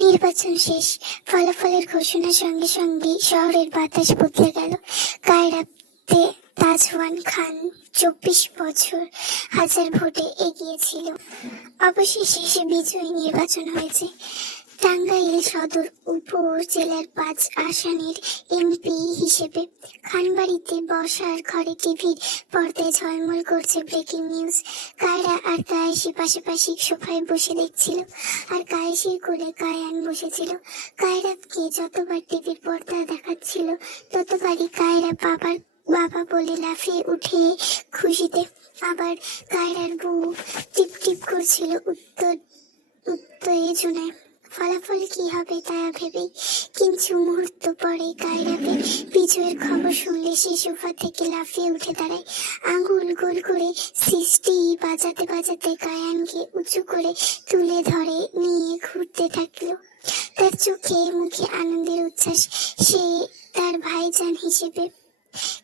নির্বাচন শেষ, ফলাফলের ঘোষণার সঙ্গে সঙ্গে শহরের বাতাস বদলে গেল। কায়রাতে তাজওয়ান খান 24 বছর হাজার ভোটে এগিয়েছিল। অবশেষে সে বিজয়ী নির্বাচন হয়েছে। টাঙ্গাইল সদর উপজেলার 5 আসনের এমপি হিসেবে খানবাড়িতে বসার ঘরে টিভির পর্দায় ঝলমল করছে ব্রেকিং নিউজ। কায়রা আর কায়েসি পাশাপাশি সোফায় বসে দেখছিল, আর কায়েসির কোলে কায়ান বসেছিল। কায়রাতকে যতবার টিভির পর্দা দেখাচ্ছিল ততবারই কায়রা বাবা বলে লাফিয়ে উঠে খুশিতে। আবার কায়রার বুক টিপ টিপ করছিল উত্তেজনায়। ফলাফল কি হবে তা ভেবেই কিছু মুহূর্ত পরে কায়রাতে বিজয়ের খবর শুনলে সে সোফা থেকে লাফিয়ে উঠে দাঁড়ায়। আঙুল গোল করে সিস্টি বাজাতে বাজাতে কায়ানকে উঁচু করে তুলে ধরে নিয়ে ঘুরতে থাকলো। তার চোখে মুখে আনন্দের উচ্ছ্বাস, সে তার ভাইজান হিসেবে।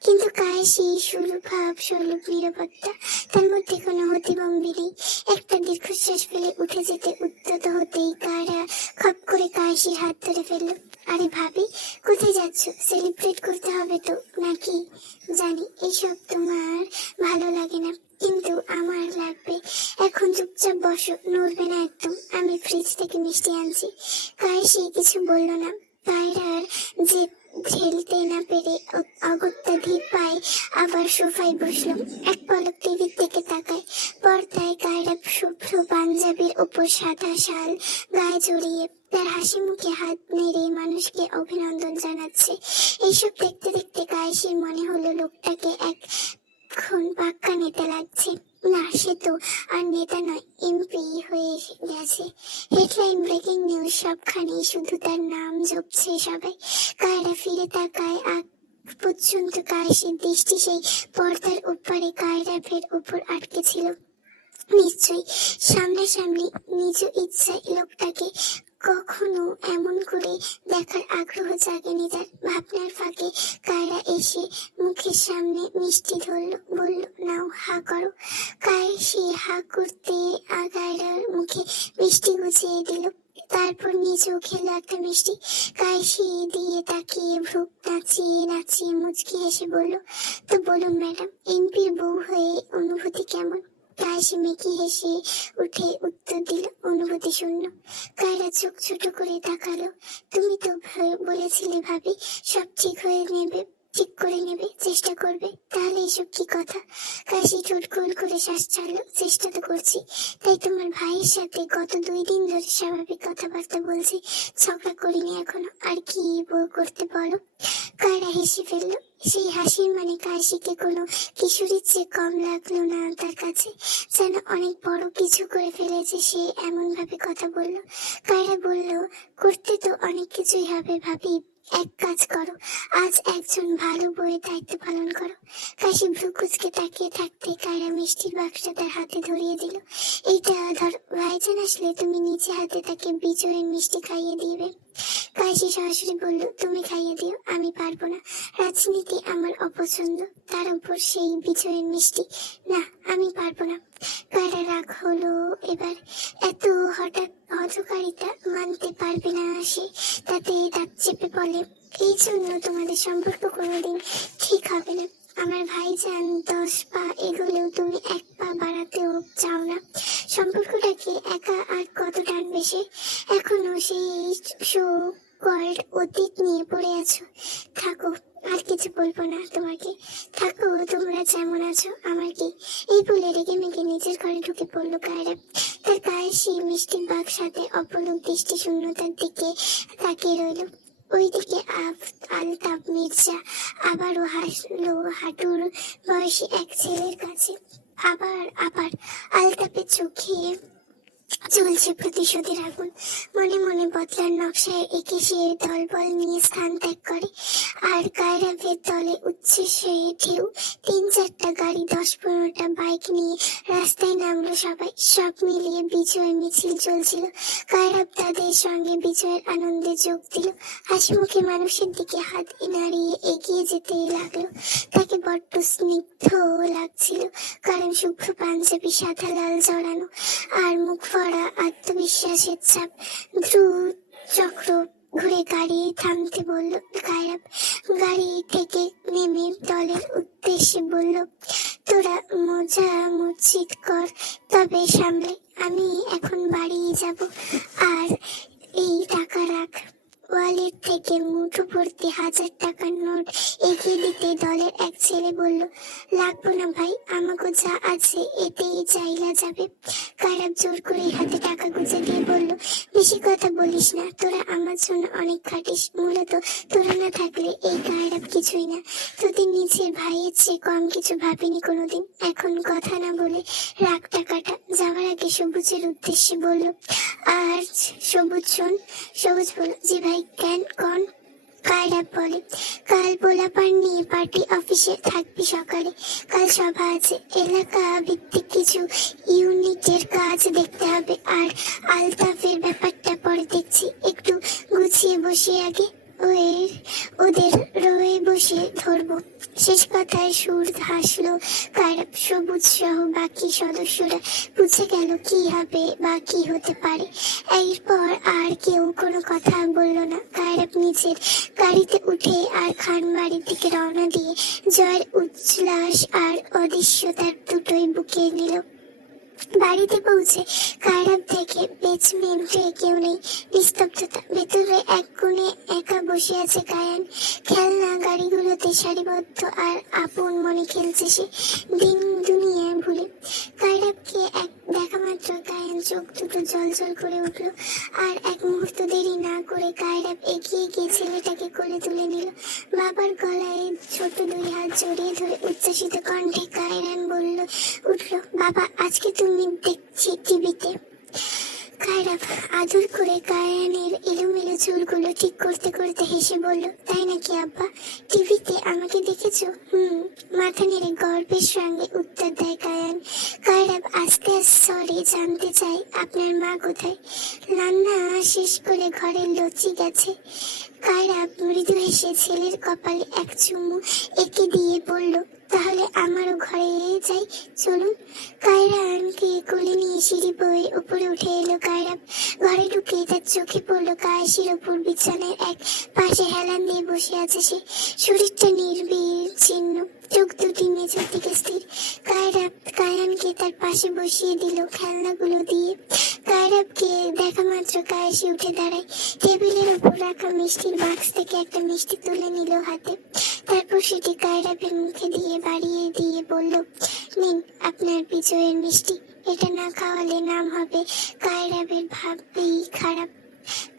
কিন্তু কায়েসি সুরভাব সুলভ নিরাপত্তা, তার মধ্যে কোনো হতিভম্বি নেই। একটা দীর্ঘশ্বাস ফেলে উঠে যেতে উদ্যত হতেই কায়রা খপ করে কায়েসির হাত ধরে ফেলল। আরে ভাবি, কোথায় যাচ্ছ? সেলিব্রেট করতে হবে তো নাকি? জানি এইসব তোমার ভালো লাগে না, কিন্তু আমার লাগবে। এখন চুপচাপ বসো, নড়বে না একদম। আমি ফ্রিজ থেকে মিষ্টি আনছি। কায়েসি কিছু বলল না। কায়রার যে ঝেলতে না পেরে অগত্যা ধীর পায় আবার সোফায় বসলো। এক পলক টিভির দিকে তাকায়। পর্দায় কায়রা শুভ্র পাঞ্জাবির উপর সাদা শাল গায়ে জড়িয়ে তার হাসি মুখে হাত নেড়ে মানুষকে অভিনন্দন জানাচ্ছে। এইসব দেখতে দেখতে কায়েসির মনে হলো লোকটাকে এখন পাক্কা নেতা লাগছে। না, সে তো আর নেতা নয়, এমপি হয়ে গেছে। হেডলাইন, ব্রেকিং নিউজ, সবখানেই শুধু তার নাম জপছে সবাই। কায়রা ফিরে তাকায়, আগ পর্যন্ত কায়েসির দৃষ্টি সেই পর্দার ওপারে কায়রাফের উপর আটকে ছিল। নিশ্চয়ই সামনাসামনি নিজ ইচ্ছায় লোকটাকে কখনো এমন করে দেখার আগ্রহ জাগেনি তার। ভাবনার ফাঁকে কায়রা এসে মুখের সামনে মিষ্টি ধরলো, বলল, নাও হা করো। কায়েসি হা করতে কায়রার মুখে মিষ্টি গুছিয়ে দিল, তারপর নিজেও খেলো একটা মিষ্টি। কায়েসি দিয়ে তাকিয়ে ভ্রুক নাচিয়ে নাচিয়ে মুচকি হেসে বলল, তো বলুন ম্যাডাম, এমপির বউ হয়ে অনুভূতি কেমন? কায়েসি মেকি হেসে উঠে উত্তর দিল, অনুভূতি শূন্য। কায়রা চোখ ছোট করে তাকালো। তুমি তো বলেছিলে ভাবি সব ঠিক করে নেবে, চেষ্টা করবে। তাহলে এসব কি কথা? কায়েসি ঠোঁট গোল করে শ্বাস ছাড়লো। চেষ্টা তো করছি, তাই তোমার ভাইয়ের সাথে গত 2 দিন ধরে স্বাভাবিক কথাবার্তা বলছি, ঝগড়া করিনি এখনো। আর কি করতে বলো? কায়রা হেসে ফেললো। সেই হাসির মানে কায়েসিকে কোনো কিশোরীর চেয়ে কম লাগলো না তার কাছে, যেন অনেক বড় কিছু করে ফেলেছে সে, এমন ভাবে কথা বলল। কায়রা বলল, করতে তো অনেক কিছুই হবে ভাবি, এক কাজ করো, আজ একজন ভালো বউয়ের দায়িত্ব পালন করো। কায়েসি ভ্রু কুঁচকে তাকিয়ে থাকতে কায়রা মিষ্টির বাক্সটা তার হাতে ধরিয়ে দিল। এইটা ধর, ভাইজান আসলে তুমি নিচে হাতে তাকে বিজয়ের মিষ্টি খাইয়ে দিবে। কায়েসি সরাসরি বলল, তুমি খাইয়ে দিও, আমি পারবো না। রাজনীতি আমার অপছন্দ, তার উপর সেই বিজয়ের মিষ্টি, না আমি পারবো না। কায়রা রাগ হলো এবার। এত হঠাৎ হঠকারিতা মানতে পারবে না সে। তাতে দাঁত চেপে বলে, এই জন্য তোমাদের সম্পর্ক কোনোদিন ঠিক হবে না। আমার ভাইজান 10 পা এগোলেও তুমি 1 পা বাড়াতেও চাও না। সম্পর্কটাকে একা আর কত টানবে সে? এখনো সেই কল্ড অতীত নিয়ে পড়ে আছো। থাকো, আর কিছু বলবো না তোমাকে। থাকো তোমরা যেমন আছো, আমার কি? এই বলে রেগে মেগে নিজের ঘরে ঢুকে পড়লো কায়রা। তার কায়েসি মিষ্টির বাক্স হাতে অপলক দৃষ্টি শূন্যতার দিকে তাকিয়ে রইল। ওইদিকে আলতাফ মির্জা আবারও হাসলো হাঁটুর বয়সী এক ছেলের কাছে। আবার আলতাফের চোখে চলছে প্রতিশোধের আগুন। মনে মনে বদলার নকশায় এঁকে সে দলবল নিয়ে স্থান ত্যাগ করে। আর কায়রাফের দলে উচ্ছ্বাসে ঢেউ। 3-4টা গাড়ি, 10-15টা বাইক নিয়ে রাস্তায় নামলো সবাই। সব মিলিয়ে বিজয় মিছিল চলছিল। কায়রাফ তাদের সঙ্গে বিজয়ের আনন্দে যোগ দিল। হাসি মুখে মানুষের দিকে হাত নাড়িয়ে এগিয়ে যেতে লাগলো। তাকে বড্ড স্নিগ্ধ লাগছিল, কারণ শুভ্র পাঞ্জাবি সাদা লাল জড়ানো আর মুখ ভরা আত্মবিশ্বাসের ছাপ। দ্রুত টুকরো ঘুরে গাড়ি থামতে বলল কায়রাপ। গাড়ি থেকে নেমে দলের উদ্দেশ্যে বলল, তোরা মজা মসজিদ কর, তবে সামলে। আমি এখন বাড়ি যাব, আর এই টাকা রাখ। ওয়ালেট থেকে মুঠো ভর্তি 1000 টাকার নোট এগিয়ে দিতে দলের এক ছেলে বলল, লাগবো না ভাই, আমাকে যা আছে এতেই চাইলা যাবে। কায়রাপ জোর করে হাতে টাকা গুঁজে দিয়ে বলল, বেশি কথা বলিস না, তোরা আমার জন্য অনেক খাটিস। মূলত তোরা না থাকলে এই কায়রাপ কিছুই না। তোদের নিজের ভাইয়ের চেয়ে কম কিছু ভাবিনি কোনোদিন। এখন কথা না বলে রাখ টাকাটা। যাওয়ার আগে সবুজের উদ্দেশ্যে বলল, আর সবুজ শোন। সবুজ বলল, জি ভাই, কেন কন? কায়রাপ বলে, কাল পোলাপান নিয়ে পার্টি অফিসে থাকবি সকালে। কাল সভা আছে, এলাকা ভিত্তিক কিছু ইউনিটের কাজ দেখতে হবে। আর আলতাফের ব্যাপারটা পরে দেখছি, একটু গুছিয়ে বসে আগে ওদের রয়ে বসে ধরবো। শেষ কথায় সুর হাসলো কায়রাপ। সবুজ সহ বাকি সদস্যরা বুঝে গেল কি হবে বা কি হতে পারে। এরপর আর কেউ কোনো কথা বলল না। কায়রাপ নিজের গাড়িতে উঠে আর খান বাড়ির দিকে রওনা দিয়ে জয়ের উচ্ছ্বাস আর অদৃশ্যতার দুটোই বুকে নিল। বাড়িতে পৌঁছে কায়রাপ দেখে বেসমেন্টে কেউ নেই, নিস্তব্ধতা। ভেতরে এক কোণে একা বসে আছে কায়ান। খেলনা গাড়িগুলোতে সারিবদ্ধ আর আপন মনে খেলছে সে, দিন দুনিয়া ভুলে। কায়রাপকে এক দেখা মাত্র কায়ান চোখ দুটো জল করে উঠলো। আর এক মুহূর্ত দেরি না করে কায়রাপ এগিয়ে গিয়ে ছেলেটাকে কোলে তুলে নিল। বাবার গলায় ছোট 2 হাত জড়িয়ে ধরে উচ্ছ্বাসিত কণ্ঠে কায়রান বলল উঠলো, বাবা, আজকে তুমি দেখছি টিভিতে। কায়রাপ আদর করে কায়ানের এলোমেলো চুলগুলো ঠিক করতে করতে হেসে বলল, তাই নাকি আব্বা? টিভিতে আমাকে দেখেছো? মাথা নেড়ে গর্বের সঙ্গে উত্তর দেয় কায়ান। কায়রাপ আস্তে স্বরে জানতে চাই, আপনার মা কোথায়? রান্না শেষ করে ঘরের লচ্ছি গেছে। কায়রাপ মৃদু হেসে ছেলের কপালে এক চুমু এঁকে দিয়ে বলল, তাহলে আমারও ঘরে যাই, চলুন। কায়রানকে কোলে নিয়ে সিঁড়ি বয়ে উপরে উঠে এলো কায়রাপ। ঘরে ঢুকে তার চোখে পড়লো কায়েসের ওপর বিছানায় এক পাশে হেলান দিয়ে বসে আছে সে। শরীরটা নির্বিচ্ছিন্ন, চোখ দুটি মেঝের দিকে স্থির। কায়রাপ কায়ানকে তার পাশে বসিয়ে দিল খেলনাগুলো দিয়ে। কায়রাপকে দেখা মাত্র কায়েসে উঠে দাঁড়ায়। টেবিলের উপর রাখা মিষ্টির বাক্স থেকে একটা মিষ্টি তুলে নিল হাতে। তারপর সেটি কায়রাপের মুখে দিয়ে বাড়িয়ে দিয়ে বলল, নিন আপনার বিজয়ের মিষ্টি। এটা না খাওয়ালে নাম হবে কায়রাপের ভাবই খারাপ।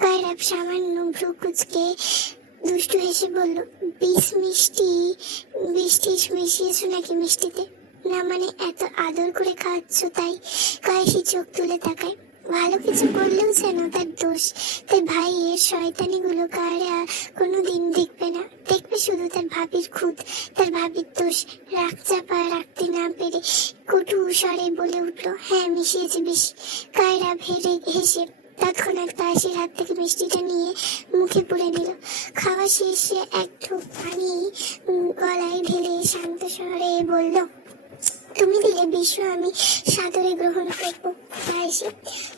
কায়রাপ সামান্য ভ্রু কুঁচকে দুষ্টু হেসে বলল, মিষ্টি মিশিয়েছো নাকি মিষ্টিতে? না মানে এত আদর করে খাওয়াচ্ছ তাই। কায়েসি চোখ তুলে তাকায়। ভালো কিছু করলেও যেন তার দোষ। তাই ভাইয়ের শয়তানিগুলো কারা কোনোদিন দেখবে না, দেখবে শুধু তার ভাবির খুদ, তার ভাবির দোষ। রাগ চাপা রাখতে না পেরে কটু স্বরে বলে উঠলো, হ্যাঁ মিশিয়েছে বেশি। কায়রাপ হেসে তৎক্ষণাৎ কায়েসের হাত থেকে মিষ্টিটা নিয়ে মুখে পুরে নিল। খাওয়া শেষে এক ঢোক পানি গলায় ঢেলে শান্ত স্বরে বলল, তুমি দিলে বিশ্ব আমি সাদরে গ্রহণ করবো কায়েসে,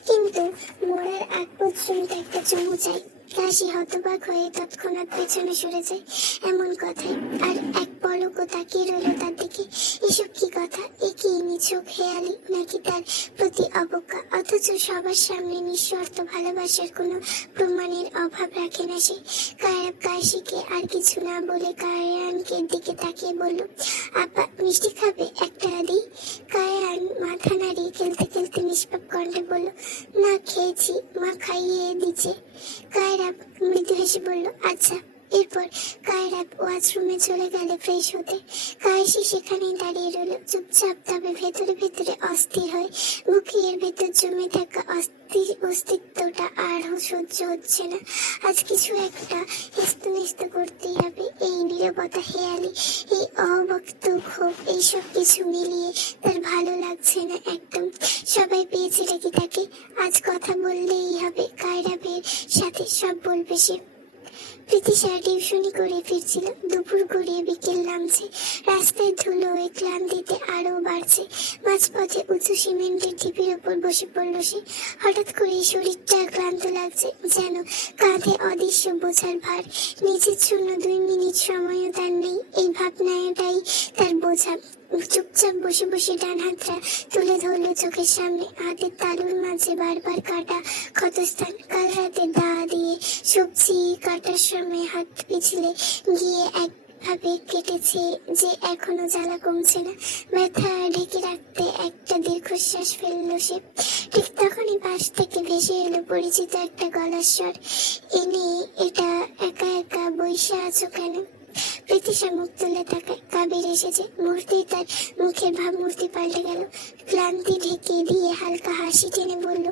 কিন্তু মরার আগ পর্যন্ত একটা চুমু চাই। কাশি হতবাক হয়ে তৎক্ষণাৎ পেছনে সরে যায় এমন কথায়, আর এক পলকও তাকিয়ে রইল তার দিকে। এসব কি কথা? এ কি নিছক হেয়ালি নাকি তার প্রতি অবজ্ঞা? অথচ সবার সামনে নিঃশর্ত ভালোবাসার কোনো প্রমাণের অভাব রাখে না সে। কায়রাপ কাশিকে আর কিছু না বলে কায়ানকে দিকে তাকিয়ে বলল, আপা মিষ্টি খাবে? একটা দিই। কায়ান মাথা নাড়িয়ে খেলতে খেলতে নিষ্পাপ কণ্ঠে বলল, না খেয়েছি, মা খাইয়ে দিচ্ছে। কায়রাপ মৃদু হেসে বলল, আচ্ছা। এরপর কায়রাপ ওয়াশরুমে চলে গেল ফ্রেশ হতে। কায়েসি সেখানেই দাঁড়িয়ে রইল চুপচাপ, তবে ভেতরে ভেতরে অস্থির হয়ে। বুকের ভেতর জমে থাকা অস্তিত্বটা আর সহ্য হচ্ছে না। আজ কিছু একটা স্তনিস্ত করতেই হবে। এই নীরবতা, হেয়ালি, এই অবক্ত ক্ষোভ, এইসব কিছু মিলিয়ে তার ভালো লাগছে না একদম। সবাই পেয়েছে রেখে তাকে, আজ কথা বললেই হবে। কায়রাপের সাথে সব বলবে সে। প্রীতিশা টিউশনি করে ফিরছিল, দুপুর গড়িয়ে বিকেল নামছে, রাস্তায় ধুলোয় ক্লান্তিতে আরো বাড়ছে। মাঝপথে উঁচু সিমেন্টের ঢিপির ওপর বসে পড়ল সে। হঠাৎ করে শরীরটা ক্লান্ত লাগছে, যেন কাঁধে অদৃশ্য বোঝার ভার। নিজের জন্য 2 মিনিট সময়ও তার নেই, এই ভাবনাটাই তার বোঝা। চুপচাপ বসে বসে ডান হাতটা তুলে ধরলো চোখের সামনে। হাতের তালুর মাঝে বারবার কাটা ক্ষতস্থান। কাল রাতে দা দিয়ে সবজি কাটার সময় হাত পিছলে গিয়ে একভাবে কেটেছে যে এখনো জ্বালা কমছে না। ব্যথা ঢেকে রাখতে একটা দীর্ঘশ্বাস ফেললো সে। ঠিক তখনই পাশ থেকে ভেসে এলো পরিচিত একটা গলার স্বর। এটা একা একা বইসা আছো কেন? প্রীতিশা মুখ তুলে তাকায়, কাবির এসেছে। মুহূর্তেই তার মুখের ভাবমূর্তি পাল্টে গেল। ক্লান্তি ঢেকে দিয়ে হালকা হাসি টেনে বলল,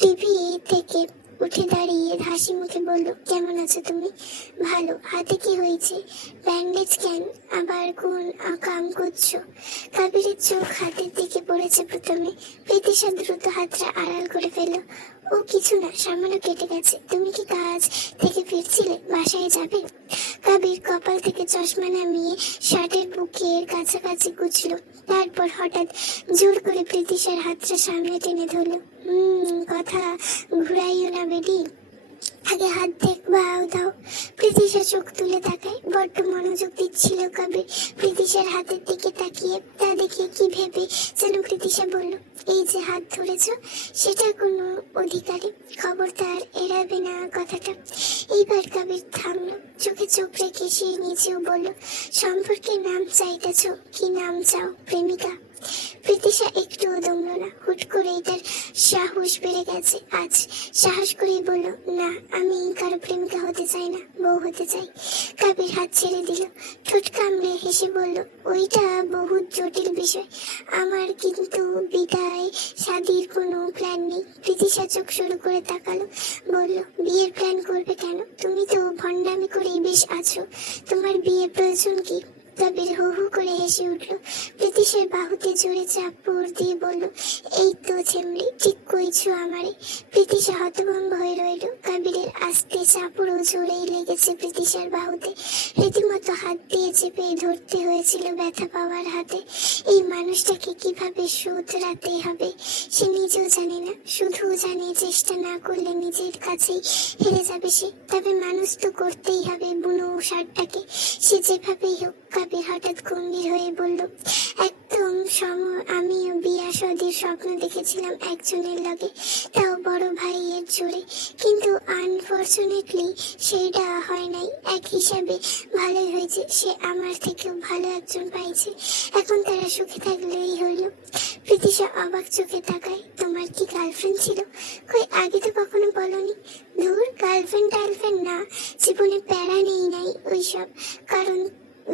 টিভি থেকে উঠে দাঁড়িয়ে হাসি মুখে বলল, কেমন আছো তুমি? ভালো। হাতে কি হয়েছে? ব্যান্ডেজ কেন? আবার কোন কাম করছো? কাবিরের চোখ হাতের দিকে পড়েছে প্রথমে। প্রীতিশা দ্রুত হাতটা আড়াল করে ফেলল। ও কিছু না, সামান্য কেটে গেছে। তুমি কি কাজ থেকে ফিরছিলে? বাসায় যাবে? কাবির কপাল থেকে চশমা নামিয়ে শার্টের বুকের কাছাকাছি গুছল। তারপর হঠাৎ জোর করে প্রীতিশার হাতটা সামনে টেনে ধরল। কথা ঘুরাইও না বেডি, আগে হাত দেখবাও দাও। প্রীতিশা চোখ তুলে তাকায়। বড্ড মনোযোগ দিচ্ছিল কাবির প্রীতিশার হাতের দিকে তাকিয়ে। তা দেখে কি ভেবে যেন প্রীতিশা বলল, এই যে হাত ধরেছ, সেটা কোনো অধিকারী, খবরদার এড়াবে না কথাটা। এইবার কাবির থামলো, চোখে চোখ রেখে সে নিচেও বলল, সম্পর্কে নাম চাইতেছ? কি নাম চাও? প্রেমিকা? প্রীতিশা একটুও দমল না। হুট করেই তার সাহস বেড়ে গেছে আজ। সাহস করেই বলল, না, আমি কারো প্রেমিকা হতে চাই না, বউ হতে চাই। কাবির হাত ছেড়ে দিল। ঠোঁট কামড়ে হেসে বলল, ওইটা বহুত জটিল বিষয়। আমার কিন্তু বিদায় শাদির কোনো প্ল্যান নেই। প্রীতিশা চোখ শুরু করে তাকালো, বলল, বিয়ের প্ল্যান করবে কেন? তুমি তো ভণ্ডামি করেই বেশ আছো, তোমার বিয়ে প্রয়োজন কি? কাবির হু হু করে হেসে উঠল। প্রীতিশার বাহুতে জোরে চাপড় দিয়ে বলল, এই তো ছেমলি, ঠিক কইছো আমারে। প্রীতিশা হতভম্ব হয়ে রইল। কাবিরের আস্তে চাপড়ও জোরেই লেগেছে প্রীতিশার বাহুতে। রীতিমতো হাত দিয়ে চেপে ধরতে হয়েছিল ব্যথা পাওয়ার হাতে। এই মানুষটাকে কিভাবে শুধরাতে হবে সে নিজেও জানে না, শুধু জানে চেষ্টা না করলে নিজের কাছেই হেরে যাবে সে। তবে মানুষ তো করতেই হবে বুনো ষাটটাকে, সে যেভাবেই হোক। কাবির হঠাৎ গম্ভীর হয়ে বলল, একদম আমিও বিয়া শাদীর স্বপ্ন দেখেছিলাম একজনের লগে, তাও বড় ভাইয়ের জোরে, কিন্তু আনফরচুনেটলি সেটা হয় নাই। এক হিসাবে ভালোই হয়েছে, সে আমার থেকেও ভালো একজন পাইছে। এখন তারা সুখে থাকলেই হইল। প্রীতিশা অবাক চোখে তাকায়, তোমার কি গার্লফ্রেন্ড ছিল? কই, আগে তো কখনো বলনি। ধুর, গার্লফ্রেন্ড না, জীবনে প্যারা নেই নাই ওইসব, কারণ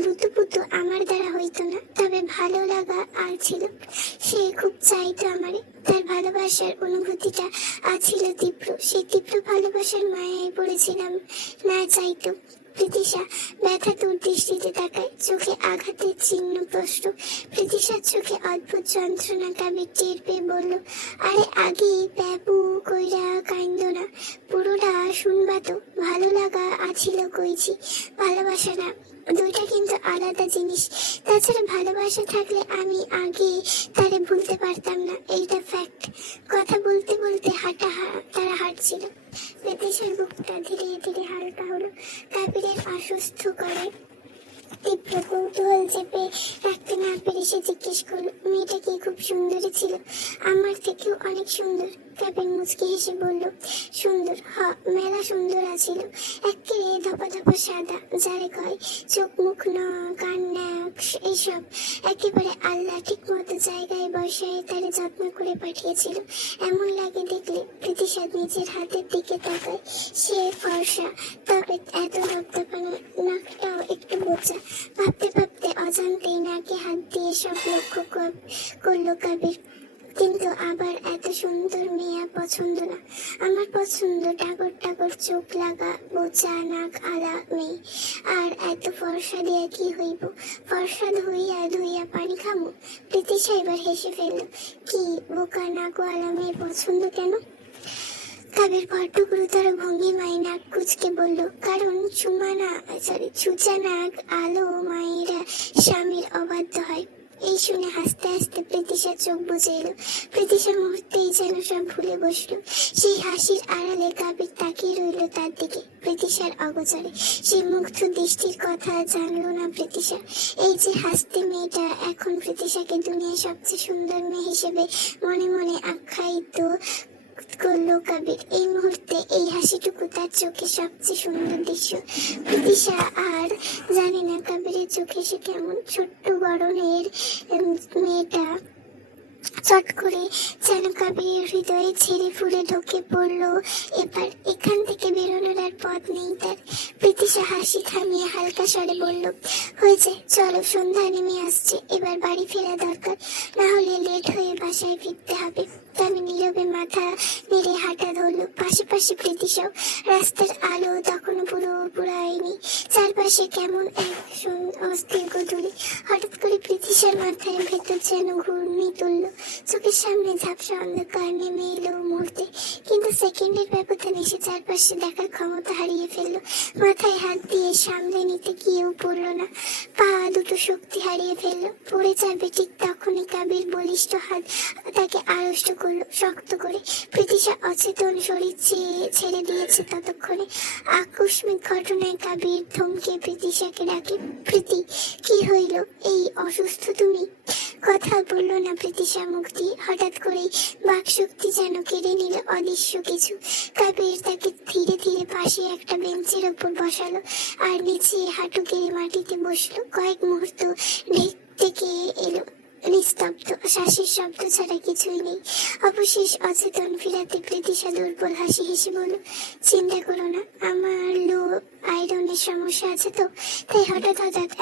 লুতুপুতু আমার দ্বারা হইতো না। তবে ভালো লাগা আর ছিল, সে খুব চাইতো আমারে। তার ভালোবাসার অনুভূতিটা আছিল তীব্র, সেই তীব্র ভালোবাসার মায়ায় পড়েছিলাম না চাইতো। প্রীতিশা ব্যথা তোর দৃষ্টিতে তাকায়, চোখে আঘাতের চিহ্ন স্পষ্ট। প্রীতিশার চোখে অদ্ভুত যন্ত্রণা। কাবির টের পেয়ে বলল, আরে আগে প্যাপু কইরা কাইন্দ না, পুরোটা শুনবা তো। ভালো লাগা আছিল কইছি, ভালোবাসা না, দুইটা কিন্তু আলাদা জিনিস। তাছাড়া ভালোবাসা থাকলে আমি আগে তারে ভুলতে পারতাম না, এইটা ফ্যাক্ট। কথা বলতে বলতে তারা হাঁটছিল। প্রীতিশার বুকটা ধীরে ধীরে হালকা হলো। কাবিরের আশ্বস্ত করে তীব্র কৌতূহল চেপে রাখতে না পেরে সে জিজ্ঞেস করলো, মেয়েটা কি খুব সুন্দরী ছিল? আমার থেকেও অনেক সুন্দর। কাবির মুচকি হেসে বলল, সুন্দর? হ, মেলা সুন্দর আছিল। একেবারে ধপা ধপা সাদা, যারে কয় চোখ মুখ কান নাক এইসব একেবারে আল্লাহ ঠিক মতো জায়গায় বসায় তারে যত্ন করে পাঠিয়েছিল। এমন লাগে দেখলে। প্রীতিশাদ নিজের হাতের দিকে তাকায়। সে ফর্সা, তবে এত ধপধপা না, নাকটাও একটু বোচা। ভাবতে ভাবতে অজান্তেই নাকে হাত দিয়ে সব লক্ষ্য করলো কাবির। কিন্তু আবার এত সুন্দর মেয়ে পছন্দ না। আমার পছন্দ টাগর টাগর চোখ লাগা, বোচা নাক আলা মেয়ে। আর এত ফর্সা দিয়া কি হইব? ফর্সা ধুইয়া ধুইয়া পানি খামো? প্রীতিশা এবার হেসে ফেলল, কি বোকা নাকওয়ালা মেয়ে পছন্দ কেন? কাবির বড্ড গুরুতর ভঙ্গিমায় নাক কুচকে বলল, কারণ সুজানা আলো মায়েরা স্বামীর অবাধ্য হয়। এই শুনে হাসতে হাসতে প্রীতিশার চোখ বুজে এলো। প্রীতিশা মুহূর্তেই যেন সব ভুলে বসলো। সেই হাসির আড়ালে কাবির তাকিয়ে রইল তার দিকে, প্রীতিশার অগোচরে। সেই মুগ্ধ দৃষ্টির কথা জানলো না প্রীতিশা। এই যে হাসতে মেয়েটা, এখন প্রীতিশাকে দুনিয়ার সবচেয়ে সুন্দর মেয়ে হিসেবে মনে মনে আখ্যায়িত করলো কাবির। এই মুহূর্তে এই হাসিটুকু তার চোখে সবচেয়ে সুন্দর দৃশ্য। প্রীতিশা আর জানে না কাবিরের চোখে সে কেমন ছোট্ট গড়নের মেয়েটা চট করে যেন কাবিরের হৃদয়ে ছেড়ে ফুলে ঢুকে পড়লো। এবার এখান থেকে বেরোনোর আর পথ নেই তার। প্রীতিশা হাসি থামিয়ে হালকা স্বরে বলল, হয়েছে, চলো, সন্ধ্যা নেমে আসছে, এবার বাড়ি ফেরা দরকার, না হলে লেট হয়ে বাসায় ফিরতে হবে। আমি নীরবে মাথা নেড়ে হাঁটা ধরলো, পাশে প্রীতিশাও। রাস্তার আলো তখনও পুরো পুরায়নি, চারপাশে কেমন এক অস্থির গধূলি। হঠাৎ করে প্রীতিশার মাথায় ভেতর যেন ঘূর্ণি তুললো। চোখের সামনে ঝাপসা অন্ধকার নেমে এলো মুহূর্তে, কিন্তু সেকেন্ডের ব্যবধানে সে চারপাশে দেখার ক্ষমতা হারিয়ে ফেললো। মাথায় হাত দিয়ে সামলে নিতে গিয়েও পড়লো না, পা দুটো শক্তি হারিয়ে ফেললো, পড়ে যাবে ঠিক তখনই কাবির বলিষ্ঠ হাত তাকে আড়ষ্ট করলো শক্ত করে। প্রীতিশা অচেতন শরীর ছেড়ে দিয়েছে ততক্ষণে। আকস্মিক ঘটনায় কাবির থমকে প্রীতিশাকে ডাকে, প্রীতি, কি হইল? এই অসুস্থ তুমি? কথা বলল না প্রীতিশা মুখ দিয়ে। হঠাৎ করেই বাকশক্তি যেন কেড়ে নিল অদৃশ্য কিছু। কাবির তাকে ধীরে ধীরে পাশে একটা বেঞ্চের ওপর বসালো আর নিচে হাঁটু গেড়ে মাটিতে বসলো। কয়েক মুহূর্ত থেকে এলো নিস্তব্ধ, শ্বাসের শব্দ ছাড়া কিছুই নেই। অবশেষ অচেতন ফিরাতে প্রীতিশা দুর্বল হাসি হেসে বলল, চিন্তা করো না, আমার লো আয়রনের সমস্যা আছে তো, তাই হঠাৎ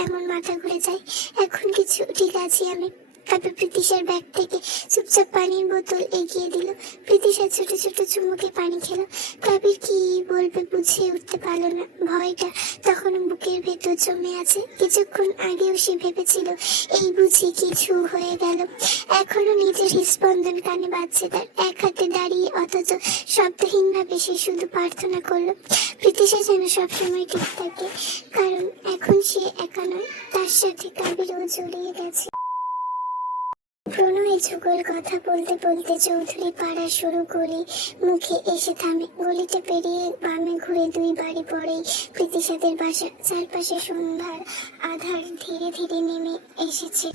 এমন মাথা ঘুরে যায়। এখন কিছু ঠিক আছি আমি। কাবির প্রীতিশার ব্যাগ থেকে চুপচাপ পানির বোতল এগিয়ে দিল। প্রীতিশা ছোট ছোট চুমুকে পানি খেলো। কাবির কি বলবে বুঝে উঠতে পারলো না। ভয়টা তখনও বুকের ভেতর জমে আছে। কিছুক্ষণ আগেও সে ভেবেছিল এই বুঝি কিছু হয়ে গেল। এখনো নিজের হৃদস্পন্দন কানে বাজছে তার। এক হাতে দাঁড়িয়ে অথচ শব্দহীন ভাবে সে শুধু প্রার্থনা করলো প্রীতিশা যেন সবসময় ঠিক থাকে, কারণ এখন সে একা নয়, তার সাথে কাবিরও জড়িয়ে গেছে। প্রণয় যুগল কথা বলতে বলতে চৌধুরী পাড়া শুরু করে মুখে এসে থামে। গলিতে পেরিয়ে বামে ঘুরে দুই বাড়ি পরেই প্রীতিশাদের বাসা। চারপাশে সন্ধ্যার আধার ধীরে ধীরে নেমে এসেছে।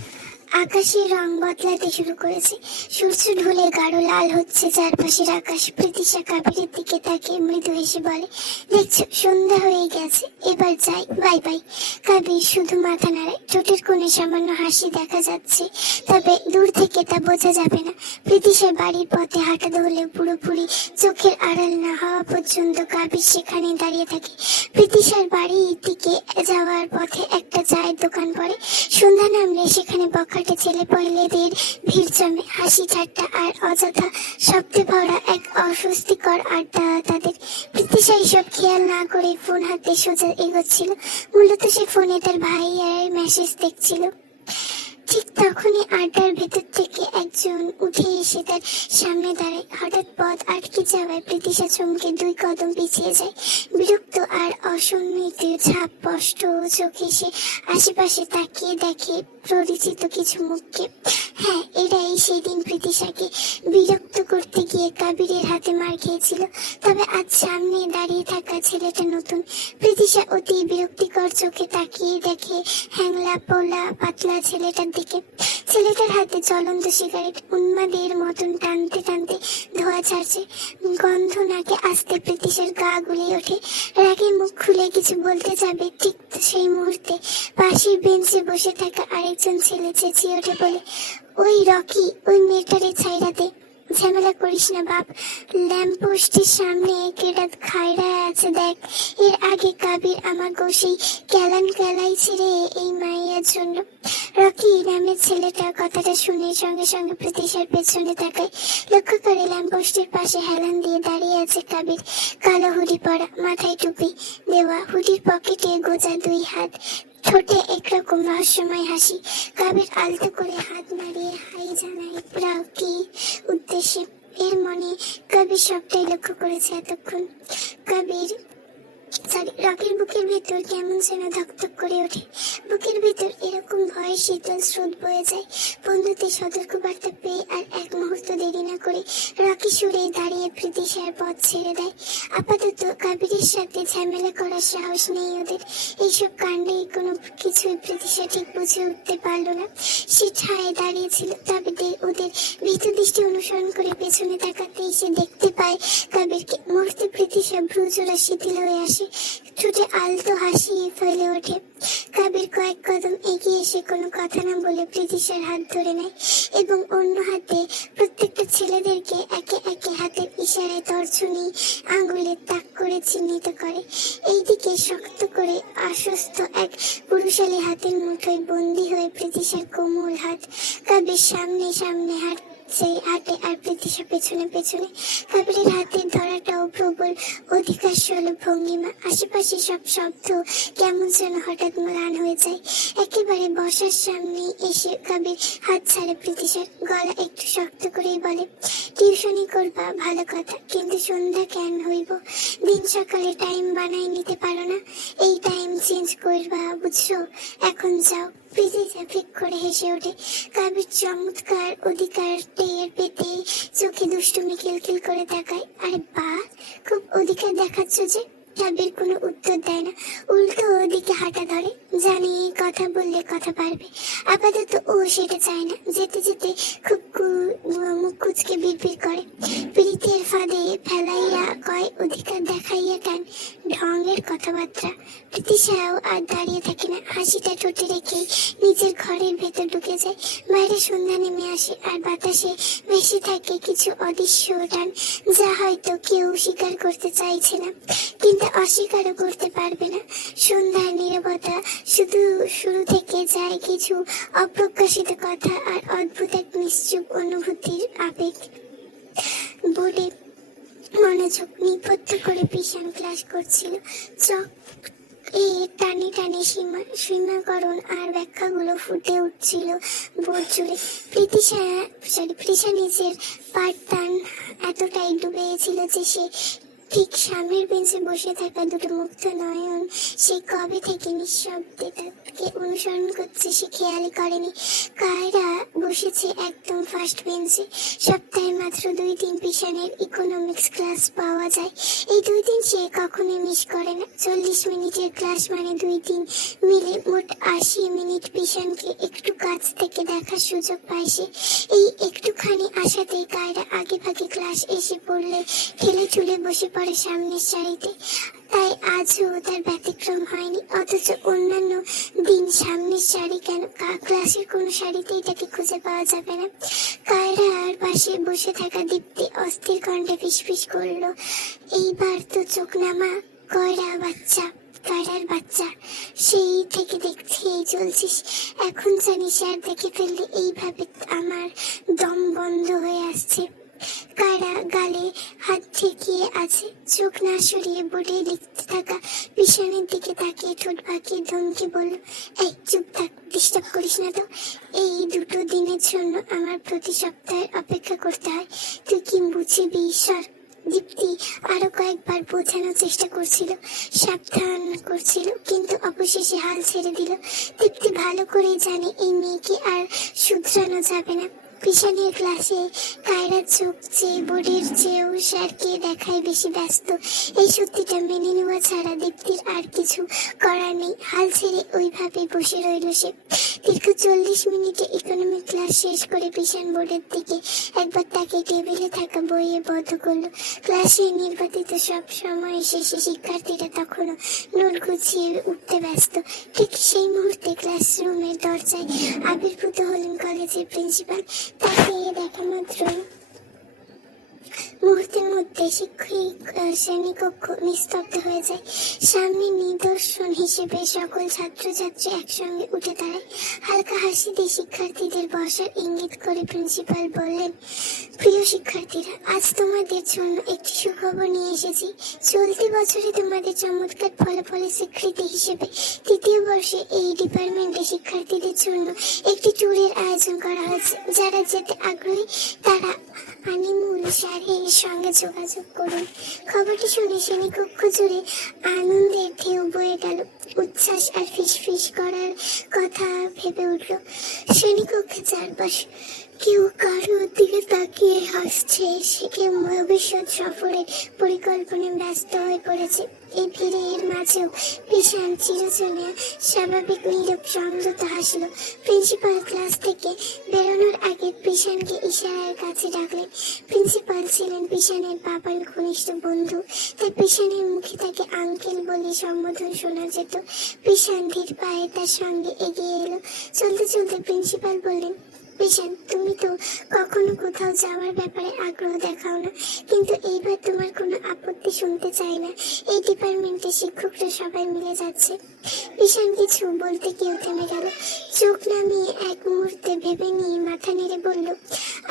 আকাশের রং বদলাতে শুরু করেছে। সূর্য ঢলে গাঢ় লাল হচ্ছে চারপাশের আকাশ। প্রীতিশা কাবিরের দিকে তাকিয়ে মৃদু হেসে বলে, দেখছো, সন্ধ্যা হয়ে গেছে, এবার যাই, বাই বাই। কাবির শুধু মাথা নাড়ায়। ঠোঁটের কোণে সামান্য হাসি দেখা যাচ্ছে, তবে দূর থেকে তা বোঝা যাবে না। প্রীতিশার বাড়ির পথে হাঁটা ধরলে পুরোপুরি চোখের আড়াল না হওয়া পর্যন্ত কাবির সেখানে দাঁড়িয়ে থাকে। প্রীতিশার বাড়ির দিকে যাওয়ার পথে একটা চায়ের দোকান পড়ে। সন্ধ্যা নামলে সেখানে বখাটে ছেলে পয়লেদের ভিড় জমে। হাসি ঠাট্টা আর অযথা শব্দে ভরা এক অস্বস্তিকর আড্ডা তাদের। প্রীতিশা এসব খেয়াল না করে ফোন হাতে সোজা এগোচ্ছিল। মূলত সে ফোনে তার ভাইয়ের মেসেজ দেখছিল। ঠিক তখনই আড্ডার ভেতর থেকে একজন উঠে এসে তার সামনে দাঁড়ায়। হঠাৎ পথ আটকে যাওয়ায় প্রীতিশা চমকে দুই কদম পিছিয়ে যায়। বিরক্ত আর অসম্মিত ছাপ স্পষ্ট চোখে সে আশেপাশে তাকিয়ে দেখে পরিচিত কিছু মুখকে। হ্যাঁ, এরাই সেদিন প্রীতিশাকে বিরক্ত করতে গিয়ে কাবিরের হাতে মার খেয়েছিল। তবে আজ সামনে দাঁড়িয়ে থাকা ছেলেটা নতুন। প্রীতিশা অতি বিরক্তিকর চোখে তাকিয়ে দেখে হ্যাংলা পোলা পাতলা ছেলেটার দিকে। ছেলেটার হাতে জ্বলন্ত সিগারেট উন্মাদের মতন টানতে টানতে ধোঁয়া ছাড়ছে। গন্ধ নাকে আসতে প্রীতিশার গা গুলিয়ে ওঠে। রাগে মুখ খুলে কিছু বলতে যাবে, ঠিক সেই মুহূর্তে পাশের বেঞ্চে বসে থাকা আরেকজন ছেলে চেঁচিয়ে ওঠে বলে, ওই রকি, ওই মেয়েটারে ছাইড়া দে, ঝামেলা করিস না বাপ, ল্যাম্পপোস্টের সামনে কেডা খায়রা আছে দেখ। এর আগে কাবির আমার গোসেই কেলাই ছিঁড়ে এই মাইয়ার জন্য। রকি নামের ছেলেটা কথাটা শুনে সঙ্গে সঙ্গে প্রীতিশার পেছনে তাকায়। লক্ষ্য করে ল্যাম্পপোস্টের পাশে হেলান দিয়ে দাঁড়িয়ে আছে কাবির। কালো হুডি পরা, মাথায় টুপি দেওয়া, হুডির পকেটে গোজা দুই হাত, ঠোঁটে একরকম রহস্যময় হাসি। কাবির আলতো করে হাত নাড়িয়ে হাই জানায় রকি উদ্দেশ্যে। এর মনে কবির সবটাই লক্ষ্য করেছে এতক্ষণ। রকির বুকের ভেতর কেমন যেন ধকধক করে ওঠে। বুকের ভেতর এরকম ভয় শীতল স্রোত বয়ে যায়। বন্ধুদের সতর্ক বার্তা পেয়ে আর এক মুহূর্ত দেরি না করে রকি সুরে দাঁড়িয়ে প্রীতিশার পথ ছেড়ে দেয়। আপাতত কবিরের সাথে ঝামেলা করার সাহস নেই ওদের। এইসব কাণ্ডে কোনো কিছুই প্রীতিশা ঠিক বুঝে উঠতে পারলো না। সে ঠায় দাঁড়িয়েছিল, তবে ওদের ভীত দৃষ্টি অনুসরণ করে পেছনে তাকাতেই সে দেখতে পায় কবিরকে। মুহূর্তে প্রীতিশা ভ্রুজোড়া শিথিল হয়ে আসে, ঠোঁটে আলতো হাসি ফেলে ওঠে। কবির কয়েক কদম এগিয়ে এসে কোনো কথা না বলে প্রীতিশার হাত ধরে নেয় এবং অন্য হাতে প্রত্যেকটা ছেলেদেরকে একে একে হাতের ইশারায় তর্জনী আঙ্গুলের তাক করে চিহ্নিত করে। এইদিকে শক্ত করে আশ্বস্ত এক পুরুষালী হাতের মুঠোয় বন্দী হয়ে প্রীতিশার কোমল হাত। কবির সামনে সামনে হাঁটে আর প্রীতিশা পেছনে পেছনে। কবিরের হাতে ধরাটাও প্রবল অধিকারশীল ভঙ্গিমা। আশেপাশে সব শব্দ কেমন যেন হঠাৎ ম্লান হয়ে যায়। একেবারে বসার সামনে এসে কবির হাত ছাড়ে প্রীতিশার। গলা একটু শক্ত করেই বলে, টিউশনি করবা ভালো কথা, কিন্তু সন্ধ্যা কেন হইব? দিন সকালে টাইম বানাই নিতে পারো না? এই টাইম চেঞ্জ করবা, বুঝছো? এখন যাও। প্রীতিশা ফিক করে হেসে ওঠে। কবির চমৎকার অধিকার টের পেতে চোখে দুষ্টুমি কিলকিল করে তাকায়। আরে বাহ, খুব অধিকার দেখাচ্ছ যে। কবির কোনো উত্তর দেয় না, উল্টো ওদিকে হাঁটা ধরে। জানি কথা বললে কথা পারবে। আপাতত ও সেটা চায় না। যেতে যেতে খুব মুখ কুচকে বিড়বিড় করে, প্রীতির ফাঁদে ফেলাইয়া কয় অধিকার দেখাইয়া কেন? ঢঙের কথাবার্তা। প্রীতিশাও আর দাঁড়িয়ে থাকে না, হাসিটা ঠোঁটে রেখে নিজের ঘরের ভেতর ঢুকে যায়। বাইরে সন্ধ্যা নেমে আসে আর বাতাসে ভেসে থাকে কিছু অদৃশ্য টান, যা হয়তো কেউ স্বীকার করতে চাইছে না, কিন্তু অস্বীকারও করতে পারবে না। সন্ধ্যার নীরবতা শুধু শুরু থেকে যায় কিছু অপ্রকাশিত কথা আর অদ্ভুত এক নিশ্চুপ অনুভূতির আবেগ। বোর্ডে মনোযোগ নিবদ্ধ করে পিছন ক্লাস করছিল। চক টানে টানে সীমাকরণ আর ব্যাখ্যাগুলো ফুটে উঠছিল বোর্ড জুড়ে। প্রীতিশা নিজের পাঠদান এতটাই ডুবেছিল যে সে ঠিক সামনের বেঞ্চে বসে থাকা দুটো মুগ্ধ নয়ন সে কবে থেকে নিঃশব্দে তাকে অনুসরণ করছে সে খেয়ালই করেনি। কায়রা বসেছে একদম ফার্স্ট বেঞ্চে। সপ্তাহে মাত্র 2 দিন পিছনের ইকোনমিক্স ক্লাস পাওয়া যায়। এই 2 দিন সে কখনোই মিস করে না। 40 মিনিটের ক্লাস মানে 2 দিন মিলে মোট 80 মিনিট পিছনকে একটু কাছ থেকে দেখার সুযোগ পায় সে। এই একটুখানি আশাতেই কায়রা আগে ভাগে ক্লাস এসে পড়লে ঠেলে ঠুলে বসে পড়ে সামনের সারিতে। তাই আজও তার ব্যতিক্রম হয়নি। অথচ অন্যান্য দিন সামনের সারি কেন, ক্লাসের কোনো সারিতেই তাকে খুঁজে পাওয়া যাবে না। কায়রার পাশে বসে থাকা দীপ্তি অস্থির কণ্ঠে ফিসফিস করলো, এইবার তো চোখ নামা। কায়রার বাচ্চা, সেই থেকে দেখতেই চলছিস। এখন জানি স্যার দেখে ফেললে এইভাবে আমার দম বন্ধ হয়ে আসছে। কায়রা গালে হাত ঠেকিয়ে আছে, চোখ না সরিয়ে বোর্ডে লিখতে থাকা পিছনের দিকে তাকিয়ে ঠোঁট বাঁকিয়ে ধমকে বলল, এই চুপ থাক, ডিস্টার্ব করিস না তো। এই 2 দিনের জন্য আমার প্রতি সপ্তাহে অপেক্ষা করতে হয়, তুই কি বুঝিবি? ঈশ্বর। দীপ্তি আরো কয়েকবার বোঝানোর চেষ্টা করছিল, সাবধান করছিল, কিন্তু অবশেষে হাল ছেড়ে দিল। দীপ্তি ভালো করে জানে এই মেয়েকে আর শুধরানো যাবে না। পিছনের ক্লাসে কায়রার চোখ চেয়ে বোর্ডের চেয়েও স্যারকে দেখায় বেশি ব্যস্ত। এই সত্যিটা মেনে নেওয়া ছাড়া দীপ্তির আর কিছু করার নেই। হাল ছেড়ে ওইভাবে বসে রইল সে। দীর্ঘ 40 মিনিটে ইকোনমিক ক্লাস শেষ করে পিছন বোর্ডের দিকে একবার তাকে টেবিলে থাকা বইয়ে বদ্ধ করলো। ক্লাসে নির্বাচিত সব সময় শেষে শিক্ষার্থীরা তখনও নোট গুছিয়ে উঠতে ব্যস্ত। ঠিক সেই মুহূর্তে ক্লাসরুমের দরজায় আবির্ভূত হলেন কলেজের প্রিন্সিপাল। তাকে দেখা মাত্র মুহূর্তের মধ্যে শ্রেণীকক্ষ নিস্তব্ধ হয়ে যায়। সামনে নিদর্শন হিসেবে সকল ছাত্রছাত্রী একসঙ্গে উঠে দাঁড়ায়। হালকা হাসি দিয়ে শিক্ষার্থীদের বসার ইঙ্গিত করে প্রিন্সিপাল বললেন, প্রিয় শিক্ষার্থীরা, আজ তোমাদের জন্য একটি সুখবর নিয়ে এসেছি। চলতি বছরে তোমাদের চমৎকার ফলাফলের স্বীকৃতি হিসেবে 3য় বর্ষে এই ডিপার্টমেন্টে শিক্ষার্থীদের জন্য একটি ট্যুরের আয়োজন করা হয়েছে। যারা যেতে আগ্রহী তারা আনিমুল স্যারের সঙ্গে যোগাযোগ করুন। খবরটি শুনে শ্রেণীকক্ষ জুড়ে আনন্দের ঢেউ বয়ে গেল। উচ্ছ্বাস আর ফিসফিস করার কথা ভেবে উঠল শ্রেণীকক্ষে চারপাশ। কেউ কারোর দিকে তাকিয়ে হাসছে, সে কেউ ভবিষ্যৎ সফরের পরিকল্পনায় ব্যস্ত হয়ে পড়েছে। এই ভিড়ের মাঝেও বিশাল চিরচেনা স্বাভাবিক নীরব সংযত হাসল। প্রিন্সিপাল ক্লাস থেকে বেরোনোর আগে পিশানকে ইশারার কাছে ডাকলেন। প্রিন্সিপাল ছিলেন পিশানের বাবার ঘনিষ্ঠ বন্ধু, তাই পিশানের মুখে তাকে আঙ্কেল বলে সম্বোধন শোনা যেত। পিশান ধীর পায়ে তার সঙ্গে এগিয়ে এলো। চলতে চলতে প্রিন্সিপাল বললেন, পিশান, তুমি তো কখনো কোথাও যাওয়ার ব্যাপারে আগ্রহ দেখাও না, কিন্তু এইবার তোমার কোনো আপত্তি শুনতে চাই না। এই ডিপার্টমেন্টে শিক্ষকরা সবাই মিলে যাচ্ছে। পিশান কিছু বলতে কেউ থেমে গেল। চোখ নামিয়ে এক মুহূর্তে ভেবে নিয়ে মাথা নেড়ে বলল,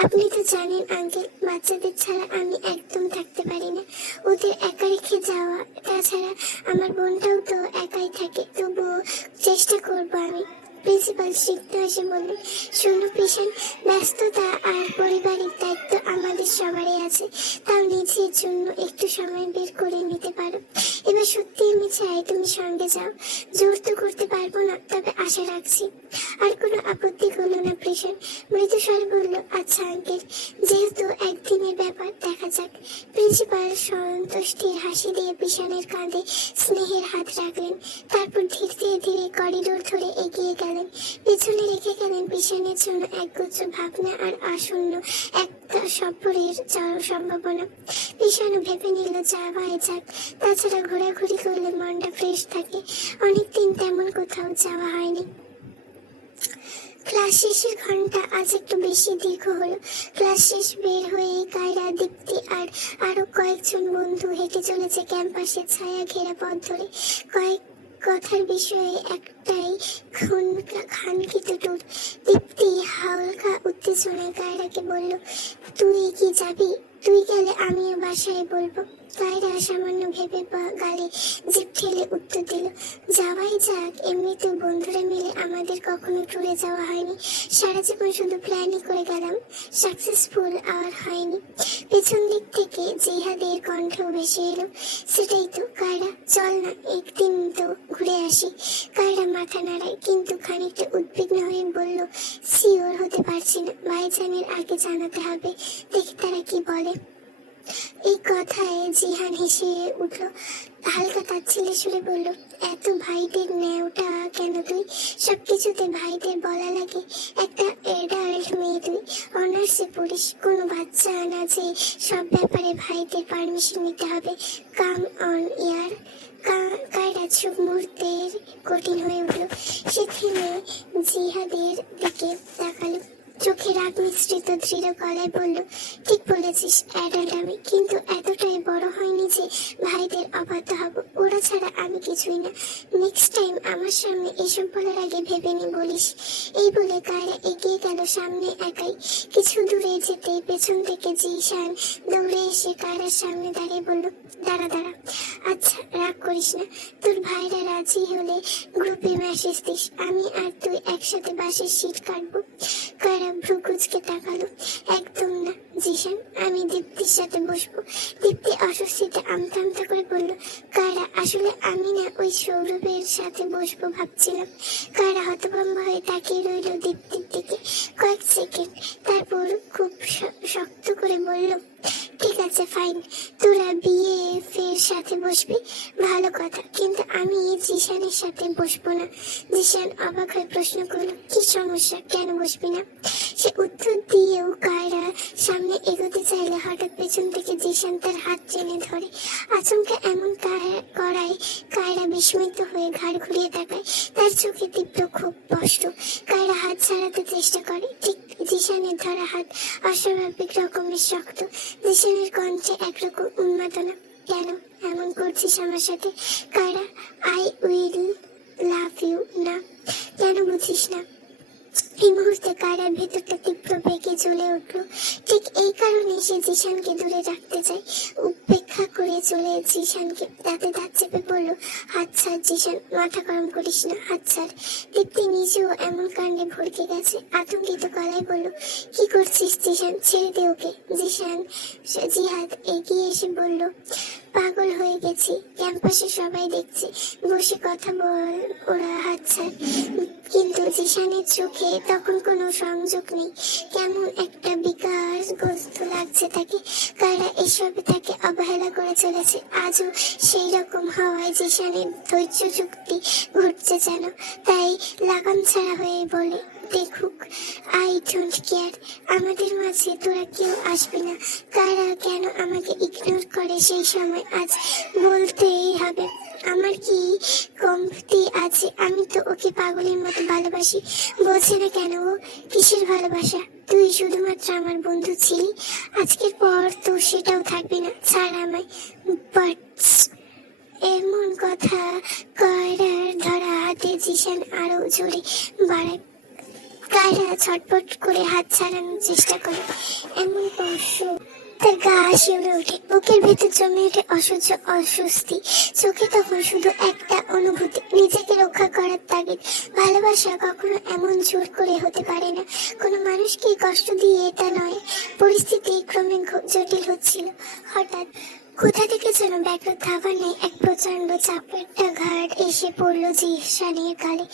আপনি তো জানেন আঙ্কেল, বাচ্চাদের ছাড়া আমি একদম থাকতে পারি না। ওদের একা রেখে যাওয়া, তাছাড়া আমার বোনটাও তো একাই থাকে, তবুও চেষ্টা করবো আমি। প্রিন্সিপাল সিদ্ধ এসে বললেন, শোনো পিশান, ব্যস্ততা আর পারিবারিক দায়িত্ব আমাদের সবারই আছে, তাও নিজের জন্য একটু সময় বের করে নিতে পারো। এবার সত্যি আমি চাই তুমি সঙ্গে যাও। জোর তো করতে পারবো না, তবে আশা রাখছি। আর কোনো আপত্তি করলো না পিশান। মৃদুস্বরে বলল, আচ্ছা আঙ্কেল, যেহেতু একদিনের ব্যাপার, দেখা যাক। প্রিন্সিপাল সন্তুষ্টির হাসি দিয়ে পিশানের কাঁধে স্নেহের হাত রাখলেন। তারপর ধীরে ধীরে করিডোর ধরে এগিয়ে গেলেন। পেছনে রেখে গেলেন পিশানের জন্য একগুচ্ছ ভাবনা আর আসন্ন একটা সফরের সম্ভাবনা। পিশানও ভেবে নিল যাওয়াই যাক, তাছাড়া ঘোরাঘুরি করলে মনটা ফ্রেশ থাকে। অনেকদিন তেমন কোথাও যাওয়া হয়নি। ক্লাস শেষের ঘন্টা আজ একটু বেশি দীর্ঘ হলো। ক্লাস শেষ বের হয়ে কায়রা, দীপ্তি আর আরো কয়েকজন বন্ধু হেঁটে চলেছে ক্যাম্পাসের ছায়া ঘেরা পথ ধরে। কয়েক কথার বিষয়ে একটাই খানকিত টুর। দীপ্তি হালকা উত্তেজনায় কায়রাকে বলল, তুই কি যাবি? তুই গেলে আমিও বাসায় বলবো। কায়রা সামান্য ভেবে গালে জিভ ঠেলে উত্তর দিল, যাওয়াই যাক, এমনিতেও বন্ধুরা মিলে আমাদের কখনো ট্যুরে যাওয়া হয়নি। সারা জীবন শুধু প্ল্যানই করে গেলাম, সাকসেসফুল আর হয়নি। পেছন দিক থেকে জিহাদের কণ্ঠ ভেসে এলো, সেটাই তো কায়রা, চল না, একদিন তো ঘুরে আসি। কায়রা মাথা নাড়ায়, কিন্তু খানিকটা উদ্বিগ্ন হয়ে বলল, সিওর হতে পারছি না, ভাইজানের আগে জানাতে হবে, দেখি তারা কি বলে। এই কথায় জিহান হেসে উঠল, হালকা তাচ্ছিল্যের সুরে বলল, এত ভাইদের নেওটা কেন তুই? সবকিছুতে ভাইদের বলা লাগে? একটা অ্যাডাল্ট মেয়ে তুই, অনার্সে পড়িস, কোনো বাচ্চা না যে সব ব্যাপারে ভাইদের পারমিশন নিতে হবে। কাম অন ইয়ার। কায়রা চোখ মুহূর্তের কঠিন হয়ে উঠল। সে থেমে জিহাদের দিকে তাকালো, চোখে রাগ মিশ্রিত দৃঢ় গলায় বলল, ঠিক বলেছিস, অ্যাডাল্ট আমি, কিন্তু এতটাই বড় হয়নি যে ভাইদের অবাধ্য হব। ওরা ছাড়া আমি কিছুই না। নেক্সট টাইম আমার সামনে এসব বলার আগে ভেবে নি বলিস। এই বলে কায়রা এগিয়ে গেল সামনে একাই। কিছু দূরে যেতে পেছন থেকে জিশান দৌড়ে এসে কায়রার সামনে দাঁড়িয়ে বলল, দাঁড়া দাঁড়া, আচ্ছা রাগ করিস না, তোর ভাইরা রাজি হলে গ্রুপে মেসেজ দিস, আমি আর তুই একসাথে বাসের সিট কাটবো। কায়রা ভ্রু কুঁচকে তাকালো, একদম না জিশান, আমি দীপ্তির সাথে বসবো। দীপ্তি অস্বস্তিতে আমতা আমতা করে বলল, কায়রা, আসলে আমি না ওই সৌরভের সাথে বসবো ভাবছিলাম। কায়রা হতভম্ব হয়ে তাকিয়ে রইল দীপ্তির দিকে কয়েক সেকেন্ড, তারপর খুব শক্ত করে বলল, ঠিক আছে ফাইন, তোরা BF এর সাথে বসবি, ভালো কথা, কিন্তু আমি জিশানের সাথে বসবো না। জিশান অবাক হয়ে প্রশ্ন করলো, কি সমস্যা, কেন বসবি না? সে উত্তর দিয়েও কায়রা সামনে এগোতে চাইলে হঠাৎ পেছন থেকে জিশান তার হাত টেনে ধরে। আচমকা এমন করায় কায়রা বিস্মিত হয়ে ঘাড় ঘুরিয়ে তাকায়। তার চোখে তীব্র খুব কষ্ট। কায়রা হাত ছাড়াতে চেষ্টা করে, ঠিক জিশানের ধরা হাত অস্বাভাবিক রকমের শক্ত। জিশানের কণ্ঠে একরকম উন্মাদনা, কেন এমন করছিস আমার সাথে? Kaira, I will love you. না, কেন বুঝিস না? এই মুহূর্তে কায়রার ভেতরটা তীব্র বেগে জ্বলে উঠল। ঠিক এই কারণে সে জিশানকে দূরে রাখতে চায়। উপেক্ষা করে চলে জিশানকে দাঁতে দাঁত চেপে বলল, হাত ছাড় জিশান, মাথা গরম করিস না, হাত ছাড়। দীপ্তি নিজেও এমন কাণ্ডে ভড়কে গেছে। আতঙ্কিত গলায় বলল, কি করছিস জিশান, ছেড়ে দে ওকে। জিহাদ এগিয়ে এসে বলল, পাগল হয়ে গেছি, ক্যাম্পাসে সবাই দেখছে, বসে কথা বল, ওরা হাত ছাড়। কিন্তু জিশানের চোখে তখন কোনো সংযোগ নেই। কেমন একটা বিকারগ্রস্ত লাগছে তাকে। কায়রা এসবে তাকে অবহেলা করে চলেছে। আজও সেই রকম হওয়ায় জিশানের ধৈর্য যুক্তি ঘটছে যেন। তাই লাগাম ছাড়া হয়ে বলে, দেখুক, আই ডোন্ট কেয়ার, আমাদের মাঝে তোরা কেউ আসবে না। কারা কেন আমাকে ইগনোর করে সেই সময় আজ বলতেই হবে। আমার কি কমতি আছে? আমি তো ওকে পাগলের মতো ভালোবাসি। বোঝে না কেন ও? কিসের ভালোবাসা? তুই শুধুমাত্র আমার বন্ধু ছিলি, আজকের পর তো সেটাও থাকবে না। ছাড় আমায়। বাট এমন কথা কায়রার ধরা হাতে জিশান আরো জোরে বাড়ায়। কায়রা ছটফট করে হাত ছাড়ানোর চেষ্টা করে। এমন স্পর্শ তার গা শিউরে ওঠে, বুকের ভেতর জমে ওঠে অসহ্য অস্বস্তি। চোখে তখন শুধু একটা অনুভূতি, নিজেকে রক্ষা করার তাগিদ। ভালোবাসা কখনো এমন জোর করে হতে পারে না। কোনো মানুষকে কষ্ট দিয়ে এটা নয়। পরিস্থিতি ক্রমে জটিল হচ্ছিল। হঠাৎ কোথা থেকে যেন ব্যাঘ্র ধাবার নেই এক প্রচন্ড চাপেরটা ঘাট এসে পড়লো জিশানের গালে।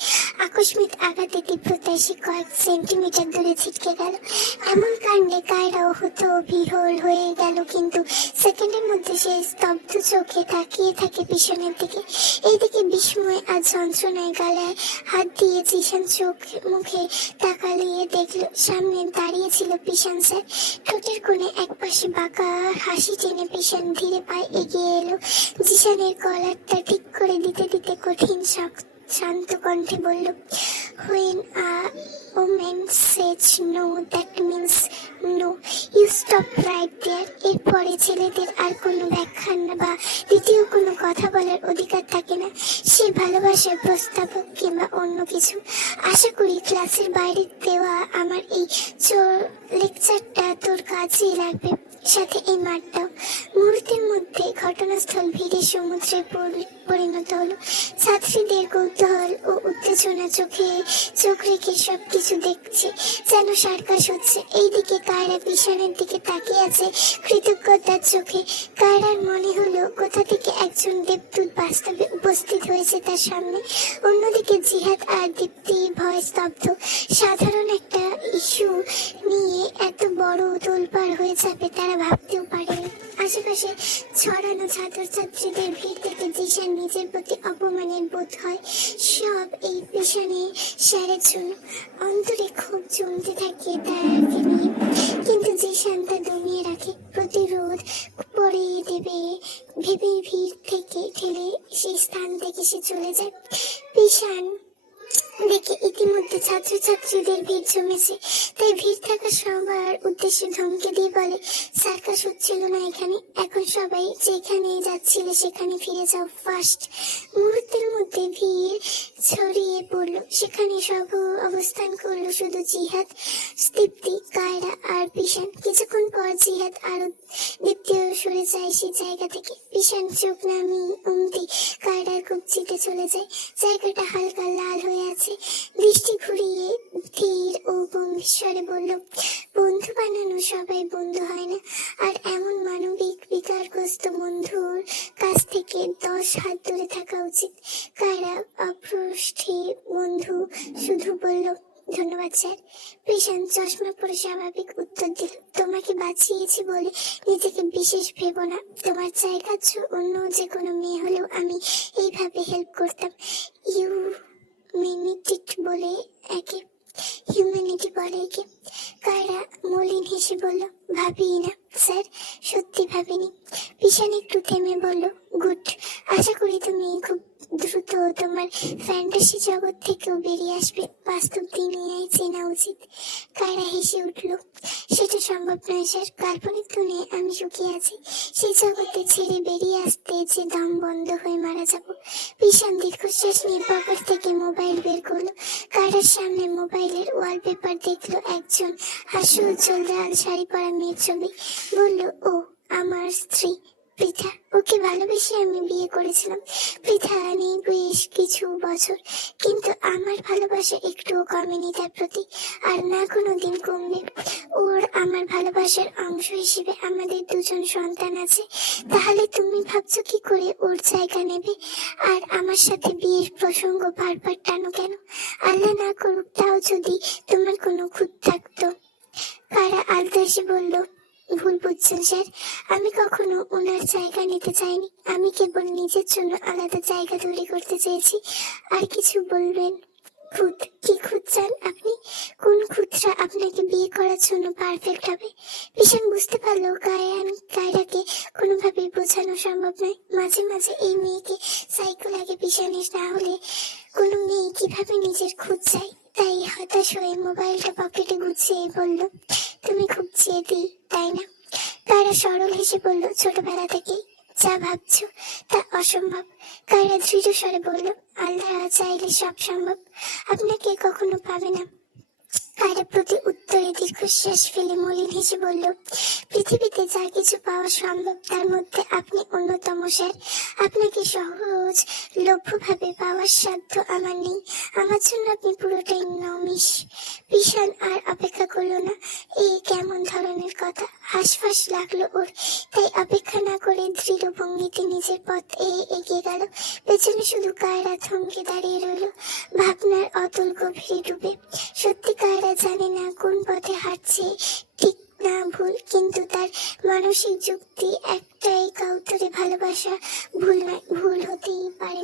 আকস্মিক আঘাতে তীব্রতায় সে কয়েক সেন্টিমিটার দূরে ছিটকে গেল। এমন কাণ্ডে কায়রাও হতো বিহ্বল হয়ে গেল, কিন্তু সেকেন্ডের মধ্যে সে স্তব্ধ চোখে তাকিয়ে থাকে পিছনের দিকে। এইদিকে বিস্ময় আর যন্ত্রণায় গালায় হাত দিয়ে জিশান চোখ মুখে তাকালিয়ে দেখলো সামনে দাঁড়িয়ে ছিল পিশান স্যার। ঠোঁটের কোণে একপাশে বাঁকা হাসি টেনে পিশান ধীরে পায়ে এগিয়ে এলো। জিশানের কলারটা ঠিক করে দিতে দিতে কঠিন শান্ত কণ্ঠে বলল, when a woman says no, that means no. You stop right there. এরপরে ছেলেদের আর কোনো ব্যাখ্যা বা দ্বিতীয় কোনো কথা বলার অধিকার থাকে না। সে ভালোবাসার প্রস্তাবক কিংবা অন্য কিছু। আশা করি ক্লাসের বাইরে দেওয়া আমার এই লেকচারটা তোর কাজে লাগবে, সাথে এই মাঠটাও। মুহূর্তের মধ্যে ঘটনাস্থল ভিড়ে সমুদ্রে পরিণত হলো। ছাত্রীদের কৌতূহল ও উত্তেজনা চোখে চোখ রেখে সবকিছু দেখছে, যেন সার্কাস হচ্ছে। এইদিকে কায়রা পিছনের দিকে তাকিয়ে আছে কৃতজ্ঞতার চোখে। কায়রার মনে হলো কোথা থেকে একজন দেবদূত বাস্তবে উপস্থিত হয়েছে তার সামনে। অন্যদিকে জিহাদ আর দীপ্তি ভয় স্তব্ধ। সাধারণ একটা ইস্যু নিয়ে এত বড় তোলপাড় হয়ে যাবে তারা ভাবতেও পারেনি। আশেপাশে ছড়ানো ছাত্রছাত্রীদের ভিড় থেকে জিশান নিজের প্রতি অপমানের বোধ হয়। সব এই পেশানে স্যারের জন্য। অন্তরে খুব জমতে থাকে তাকে নিয়ে, কিন্তু জিশান তা দমিয়ে রাখে। প্রতিরোধ পড়িয়ে দেবে ভেবে ভিড় থেকে ঠেলে সেই স্থান থেকে সে চলে যায়। পিশান দেখে ইতিমধ্যে ছাত্রছাত্রীদের ভিড় জমেছে, তাই ভিড় থাকা সবার উদ্দেশ্যে ধমকে দিয়ে বলে, সার্কাস হচ্ছিল না এখানে, এখন সবাই যেখানে যাচ্ছিল সেখানে ফিরে যাও ফার্স্ট। মুহূর্তের মধ্যে ভিড় ছড়িয়ে পড়লো। সেখানে সব অবস্থান করলো শুধু জিহাদ, দীপ্তি, কায়রা আর পিশান। কিছুক্ষণ পর জিহাদ আর দীপ্তিও সরে যায় সেই জায়গা থেকে। পিশান চোখ নামিয়ে কায়রার কবজিতে চলে যায়। জায়গাটা হালকা লাল হয়ে আছে। দৃষ্টি ঘুরিয়ে ধীর ও গম্ভীর বলল, বন্ধু বানানো সবাই বন্ধু হয় না, আর এমন মানবিক বিকারগ্রস্ত বন্ধুর কাছ থেকে 10 হাত দূরে থাকা উচিত। কায়রা অপ্রষ্ঠী বন্ধু শুধু বলল, ধন্যবাদ স্যার। পিশান চশমা পরে স্বাভাবিক উত্তর দিল, তোমাকে বাঁচিয়েছি বলে নিজেকে বিশেষ ভেবো না। তোমার জায়গা অন্য যে কোনো মেয়ে হলেও আমি এইভাবে হেল্প করতাম। হিউম্যানিটি বলে একে। কায়রা মলিন হেসে বলল, ভাবিই না স্যার, সত্যি ভাবিনি। পিশান একটু থেমে বলল, গুড, আশা করি তুমি খুব দ্রুত হয়তো তোমার ফ্যান্টাসি জগৎ থেকেও বেরিয়ে আসবে, বাস্তব দুনিয়ায় চেনা উচিত। কায়রা হেসে উঠল। সেটা সম্ভব নয় স্যার, কাল্পনিক দুনিয়ায় আমি সুখী আছি, সেই জগতে ছেড়ে বেরিয়ে আসতে যে দম বন্ধ হয়ে মারা যাব। ভীষণ দীর্ঘশ্বাস নিয়ে পকেট থেকে মোবাইল বের করলো। কায়রার সামনে মোবাইলের ওয়ালপেপার দেখলো একজন হাস্য উজ্জ্বল লাল শাড়ি পরা মেয়ের ছবি। বলল, ও আমার স্ত্রী পৃথা, ওকে ভালোবেসে আমি বিয়ে করেছিলাম। পৃথা নেই বেশ কিছু বছর, কিন্তু আমার ভালোবাসা একটুও কমেনি তার প্রতি, আর না কোনোদিন কমবে। ওর আমার ভালোবাসার অংশ হিসেবে আমাদের দুজন সন্তান আছে। তাহলে তুমি ভাবছো কি করে ওর জায়গা নেবে আর আমার সাথে বিয়ের প্রসঙ্গ বারবার টানো কেন? আল্লাহ না করুক, তাও যদি তোমার কোনো খুঁত থাকতো। কারা আলতো এসে বলল, ভুল বুঝছেন স্যার, আমি কখনো ওনার জায়গা নিতে চাইনি, আমি কেবল নিজের জন্য আলাদা জায়গা তৈরি করতে চেয়েছি। আর কিছু বলবেন? খুঁত? কি খুঁত চান আপনি? কোন খুঁতটা আপনাকে বিয়ে করার জন্য পারফেক্ট হবে? ভীষণ বুঝতে পারলো কায়রাকে কোনোভাবেই বোঝানো সম্ভব নয়। মাঝে মাঝে এই মেয়েকে সাইকো লাগে, ভীষণের না হলে কোনো মেয়ে কিভাবে নিজের খুঁত চায়। তাই হতাশ হয়ে মোবাইলটা পকেটে গুছিয়ে বলল, তুমি খুব জেদি তাই না? কায়রা সরল হেসে বলল, ছোটবেলা থেকেই যা ভাবছো তা অসম্ভব। কায়রা দৃঢ় স্বরে বলল, আল্লাহ চাইলে সব সম্ভব, আপনাকে কখনো পাবে না। কায়রা প্রতি উত্তরে দীর্ঘশ্বাস ফেলে মলিন হেসে বলল, পৃথিবীতে যা কিছু পাওয়া সম্ভব তার মধ্যে আপনি অন্যতম স্যার। আপনাকে সহজ লভ্যভাবে পাওয়ার সাধ্য আমার নেই। আমার জন্য আপনি পুরোটাই নমিষ। বিশাল আর অপেক্ষা করলো না। এই কেমন ধরনের কথা? হাসফাস লাগলো ওর, তাই অপেক্ষা না করে দৃঢ় ভঙ্গিতে নিজের পথ এগিয়ে গেল। পেছনে শুধু কায়রা থমকে দাঁড়িয়ে রইল, ভাবনার অতল গভীরে ডুবে। সত্যি কায়রা জানে না কোন পথে হাঁটছে, ঠিক না ভুল, কিন্তু তার মানসিক যুক্তি একটাই, কাউতরে ভালোবাসা ভুল নয়, ভুল হতেই পারে।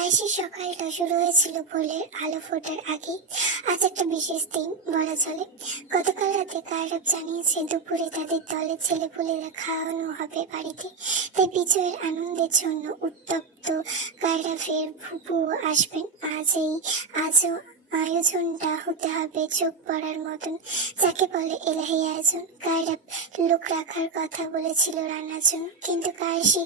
আইসি সকালটা শুরু হয়েছিল ভোরের আলো ফোটার আগে। আজ একটা বিশেষ দিন বলা চলে। গতকাল রাতে কায়রা জানিয়েছে দুপুরে তাদের দলের ছেলেপুলেরা খাওয়ানো হবে বাড়িতে, তাই বিজয়ের আনন্দের জন্য উত্তপ্ত। কায়রা ফের ফুপু আসবেন। আজও আয়োজনটা হতে হবে চোখ পড়ার মতন, যাকে বলে এলাহি আয়োজন। কায়রা লোক রাখার কথা বলেছিল রান্নার জন্য, কিন্তু কায়েসি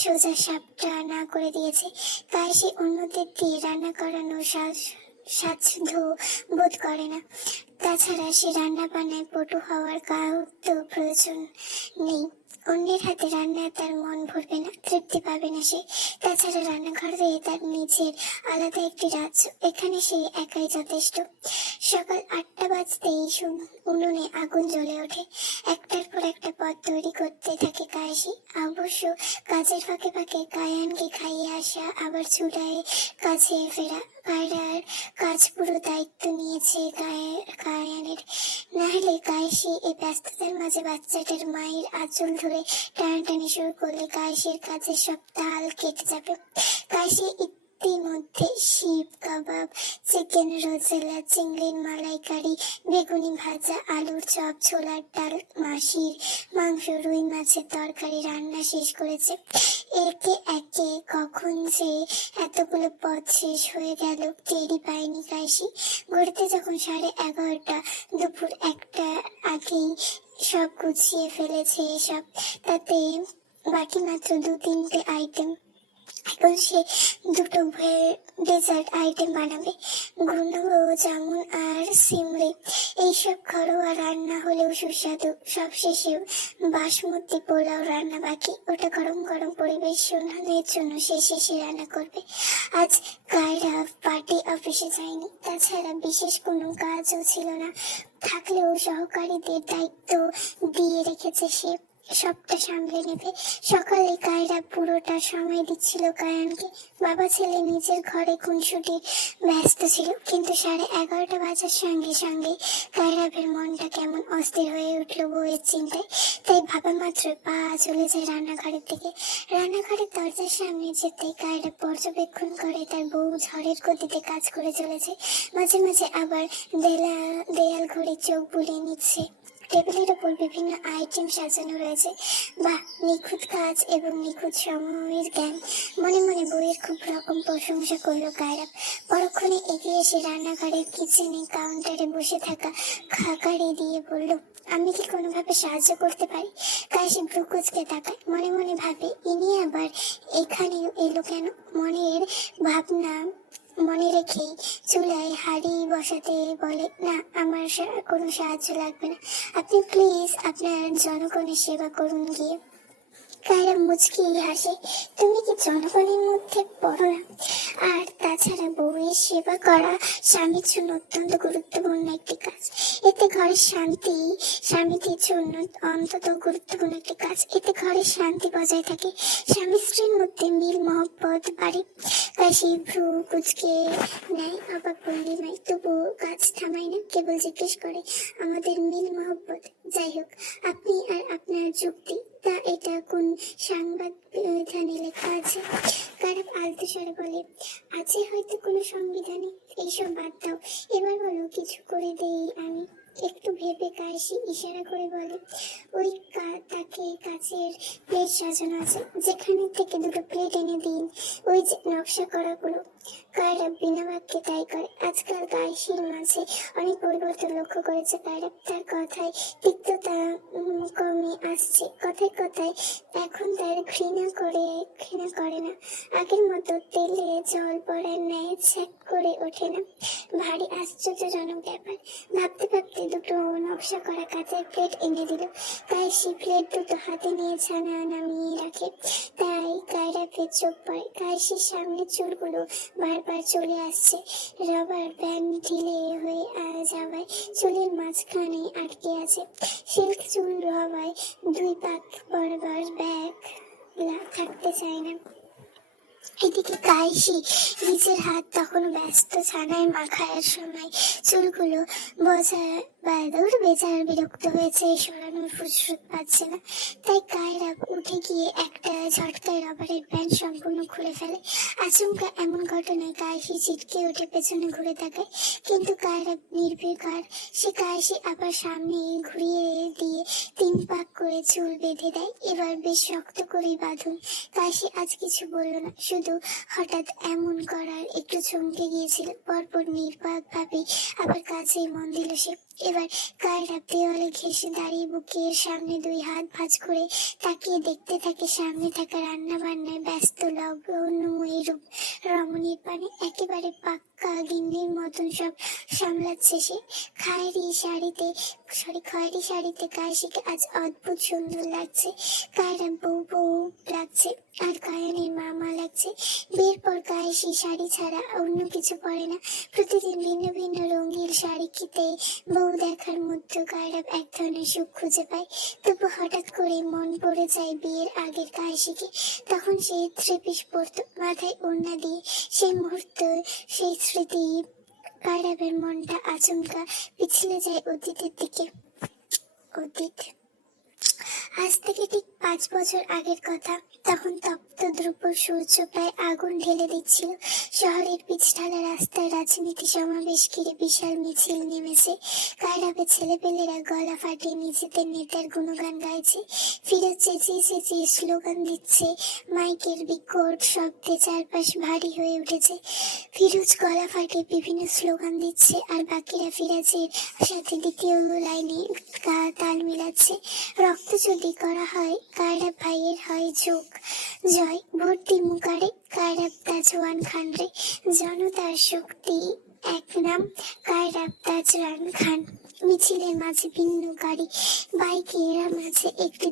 সোজা সাপটা না করে দিয়েছে। কায়েসি অন্যদের দিয়ে রান্না করানো স্বাচ্ছন্দ্য বোধ করে না। তাছাড়া সে রান্না বান্নায় পটু হওয়ার কাউত্ব প্রয়োজন নেই। অন্যের হাতে রান্নায় তার মন ভরবে না, তৃপ্তি পাবে না সে। তাছাড়া রান্নাঘরে তার নিজের আলাদা একটি রাজ্য, এখানে সে একাই যথেষ্ট। সকাল 8টা বাজতেই উনুনে আগুন জ্বলে ওঠে। একটার পর একটা পদ তৈরি করতে থাকে কায়েসি। অবশ্য কাজের ফাঁকে ফাঁকে কায়ানকে খাইয়ে আসা, আবার চুলায় কাছে ফেরা। কায়রার কাজ পুরো দায়িত্ব নিয়েছে কায়ানের। নাহলে কায়েসি এই ব্যস্ততার মাঝে বাচ্চাটার মায়ের আঁচল ধরে টানাটানি শুরু করলে কায়েসির কাজের সব তাল কেটে যাবে। কায়েসি ইতিমধ্যে শিব কাবাব, চিকেন রোজেলা, চিংড়ির মালাইকারি, বেগুনি ভাজা, আলুর চপ, ছোলার ডাল, মাসির মাংস, রুই মাছের তরকারি রান্না শেষ করেছে। একে একে কখন যে এতগুলো পদ শেষ হয়ে গেল টেরই পায়নি কায়েসি। ঘড়িতে যখন 11:30, দুপুর 1টা আগেই সব গুছিয়ে ফেলেছে এসব, তাতে বাকি মাত্র 2-3টে আইটেম। এখন সে দুটো ডেজার্ট আইটেম বানাবে, গুঁড়ো জামুন আর সিমড়ি। এইসব ঘরোয়া রান্না হলেও সুস্বাদু। সবশেষে বাসমতি পোলাও রান্না বাকি, ওটা গরম গরম পরিবেশনের জন্য সে শেষে রান্না করবে। আজ কায়রা পার্টি অফিসে যায়নি, তাছাড়া বিশেষ কোনো কাজও ছিল না। থাকলেও সহকারীদের দায়িত্ব দিয়ে রেখেছে সে, সবটা সামলে নেবে। সকালে কায়রা পুরোটা সময় দিচ্ছিল কায়ানকে। বাবা ছেলে নিজের ঘরে খুনসুটির ব্যস্ত ছিল, কিন্তু 11:30 বাজার সঙ্গে সঙ্গে কায়রাবের মনটা কেমন অস্থির হয়ে উঠল বউয়ের চিন্তায়। তাই ভাবা মাত্র পা চলে যায় রান্নাঘরের দিকে। রান্নাঘরের দরজার সামনে যেতে কায়রা পর্যবেক্ষণ করে তার বউ ঝড়ের গতিতে কাজ করে চলেছে। মাঝে মাঝে আবার দেয়াল ঘড়ি চোখ বুলিয়ে নিচ্ছে। টেবিলের ওপর বিভিন্ন আইটেম সাজানো রয়েছে। বাহ, নিখুঁত কাজ এবং নিখুঁত সময়ের জ্ঞান। মনে মনে বইয়ের খুব রকম প্রশংসা করলো কায়রা। পরক্ষণে এগিয়ে এসে রান্নাঘরের কিচেনে কাউন্টারে বসে থাকা খাকারি দিয়ে বলল, আমি কি কোনোভাবে সাহায্য করতে পারি? কাশি ভ্রুকুচকে তাকায়, মনে মনে ভাবে ইনি আবার এখানে এলো কেন। মনের ভাবনা মনে রেখেই চুলায় হাঁড়ি বসাতে বলে, না, আমার কোনো সাহায্য লাগবে না, আপনি প্লিজ আপনার জনগণের সেবা করুন গিয়ে। কায়রা মুচকি হাসে, তুমি কি জনগণের মধ্যে পড়ো না? আর তাছাড়া বউয়ের সেবা করা স্বামীর জন্য অত্যন্ত গুরুত্বপূর্ণ একটি কাজ। এতে ঘরের শান্তি, স্বামীদের জন্য অন্তত গুরুত্বপূর্ণ একটি কাজ। এতে ঘরের শান্তি বজায় থাকে, স্বামী স্ত্রীর মধ্যে মিল মহব্বত বাড়ে। কাশি ভ্রু কুচকে নেয়, অবাক ভঙ্গিমায়, তবু কাজ থামায় না, কেবল জিজ্ঞেস করে, আমাদের মিল মহব্বত? যাই হোক, আপনি আর আপনার যুক্তি, তা এটা কোন সংবিধানে লেখা আছে? কারণ আলতো স্বরে বলে, আছে হয়তো কোনো সংবিধানে। এইসব বাদ দাও, এবার বলো কিছু করে দেই আমি। একটু ভেবে কাশি ইশারা করে বলে, ওই তাকে কাচের প্লেট সাজানো আছে, যেখানে থেকে দুটো প্লেট এনে দিন, ওই যে নকশা করাগুলো। কায়রা বিনা বাক্যে তাই করে। আজকাল কাশির মাঝে অনেক পরিবর্তন লক্ষ্য করেছে কায়রা। তার কথায় তিক্ততা কমে আসছে, কথায় কথায় এখন তার ঘৃণা করে না। আগের মতো তেলে জল পড়ার ন্যায় ছ্যাক করে ওঠে না। ভারী আশ্চর্যজনক ব্যাপার। ভাবতে ভাবতে দুটো নকশা করা কাঁচের প্লেট এনে দিল। কাশি প্লেট দুটো হাতে নিয়ে ছানা নামিয়ে রাখে, তাই কায়রাকে চোখ পড়ে। কাশির সামনে চুলগুলো বারবার চলে আসছে, রবার ব্যান্ড ঢিলে হয়ে যাওয়ায় চুলের মাঝখানে আটকে আছে। সিল্ক চুল হওয়ায় দুই পাক বরাবর ব্যাগ থাকতে চায় না। এদিকে কাশি নিজের হাত তখন ব্যস্ত ছানায় মাখার সময় চুলগুলো বেচার বিরক্ত হয়েছে, সরানোর ফুসফুস পাচ্ছে না। তাই কায়রা উঠে গিয়ে একটা ঝটকায় রবারের ব্যান্ড সম্পূর্ণ খুলে ফেলে। আচমকা এমন ঘটনায় কাশি ছিটকে উঠে পেছনে ঘুরে তাকায়, কিন্তু কায়রা নির্বিকার। সে কাশি আবার সামনে ঘুরিয়ে দিয়ে 3 পাক করে চুল বেঁধে দেয়। এবার বেশ শক্ত করেই বাঁধুন। কাশি আজ কিছু বলল না, শুধু হঠাৎ এমন করার একটু চমকে গিয়েছিল। পরপর নির্বাক ভাবে আবার কাছে মন দিল সে। এবার কায়রা দেওয়ালে ঘেঁষে দাঁড়িয়ে বুকের সামনে 2 হাত ভাঁজ করে তাকিয়ে দেখতে থাকে সামনে থাকা রান্না বান্নায় ব্যস্ত লবণময়ী রূপ রমণীর পানে। একেবারে পাক্কা গিন্নির মতন সব সামলাচ্ছে সে। খয়েরি শাড়িতে কাশিকে আজ অদ্ভুত সুন্দর লাগছে। কায়রা বউ লাগছে, আর কায়ানের মা লাগছে। বিয়ের পর কাশি শাড়ি ছাড়া অন্য কিছু পরে না। প্রতিদিন ভিন্ন ভিন্ন রঙের শাড়ি কিতে বউ দেখার মধ্যে কায়রা এক ধরনের সুখ খুঁজে পায়। তবু হঠাৎ করে মন পড়ে যায় বিয়ের আগের কাশিকে। তখন সে 3 পিস পরতো, মাথায় ওড়না দিয়ে। সেই মুহূর্ত, সেই স্মৃতি, কায়রাবের মনটা আচমকা পিছলে যায় অতীতের দিকে। অতীত আজ থেকে ঠিক 5 বছর আগের কথা। তখন তপ্ত ধ্রুব সূর্য প্রায় আগুন ঢেলে দিচ্ছিল। শহরের পিচঢালা রাস্তায় রাজনীতি সমাবেশ ঘিরে বিশাল মিছিল নেমেছে। কায়রাবে ছেলেপেলেরা গলা ফাটিয়ে নিজেদের নেতার গুণগান গাইছে। ফিরোজ চেঁচিয়ে স্লোগান দিচ্ছে। মাইকের বিকট শব্দে চারপাশ ভারী হয়ে উঠেছে। ফিরোজ গলা ফাটিয়ে বিভিন্ন স্লোগান দিচ্ছে, আর বাকিরা ফিরোজের সাথে দ্বিতীয় লাইনে তাল মিলাচ্ছে। রক্ত যদি করা হয়, কায়রা ভাইয়ের হয় জয়। ভোট দিমু কারে, কায়রা তাজওয়ান খান রে। জনতার শক্তি এক নাম, কায়রা তাজওয়ান খান। মিছিলের মাঝে ভিন্ন গাড়ি, বাইকের মাঝে একটি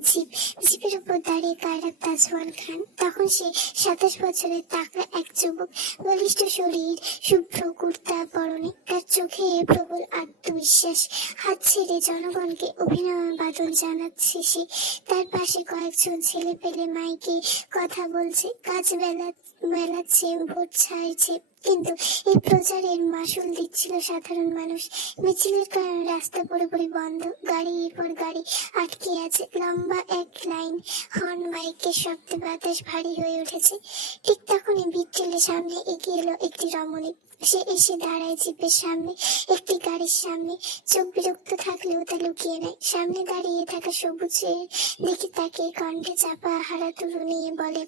জিপের উপর দাঁড়িয়ে কায়রা তাজওয়ান খান। তখন সে 27 বছরের তাকড়া এক যুবক, বলিষ্ঠ শরীর, শুভ্র কুর্তা পরনে। তার চোখে প্রবল আত্মবিশ্বাস। হাত ছেড়ে জনগণকে অভিনন্দন জানাচ্ছে সে। তার পাশে কয়েকজন ছেলে পেলে মাইকে কথা বলছে, কাজ বেলাচ্ছে, ভোট ছাড়ছে। কিন্তু এই প্রচারের মাসুল দিচ্ছিল সাধারণ মানুষ। মিছিলের কারণে রাস্তা পুরোপুরি বন্ধ, গাড়ির পর গাড়ি আটকে আছে, লম্বা এক লাইন, হর্ন বাইকের শব্দে বাতাস ভারী হয়ে উঠেছে। ঠিক তখনই বিট্রেলের সামনে এগিয়ে এলো একটি রমণী। সে এসে দাঁড়ায় জিপের সামনে, একটি গাড়ির সামনে। চোখ বিরক্ত থাকলেও তা লুকিয়ে নেয়। সামনে দাঁড়িয়ে থাকা সবুজের দিকে তাকে কণ্ঠে চাপা হারাতুরু নিয়ে বলে,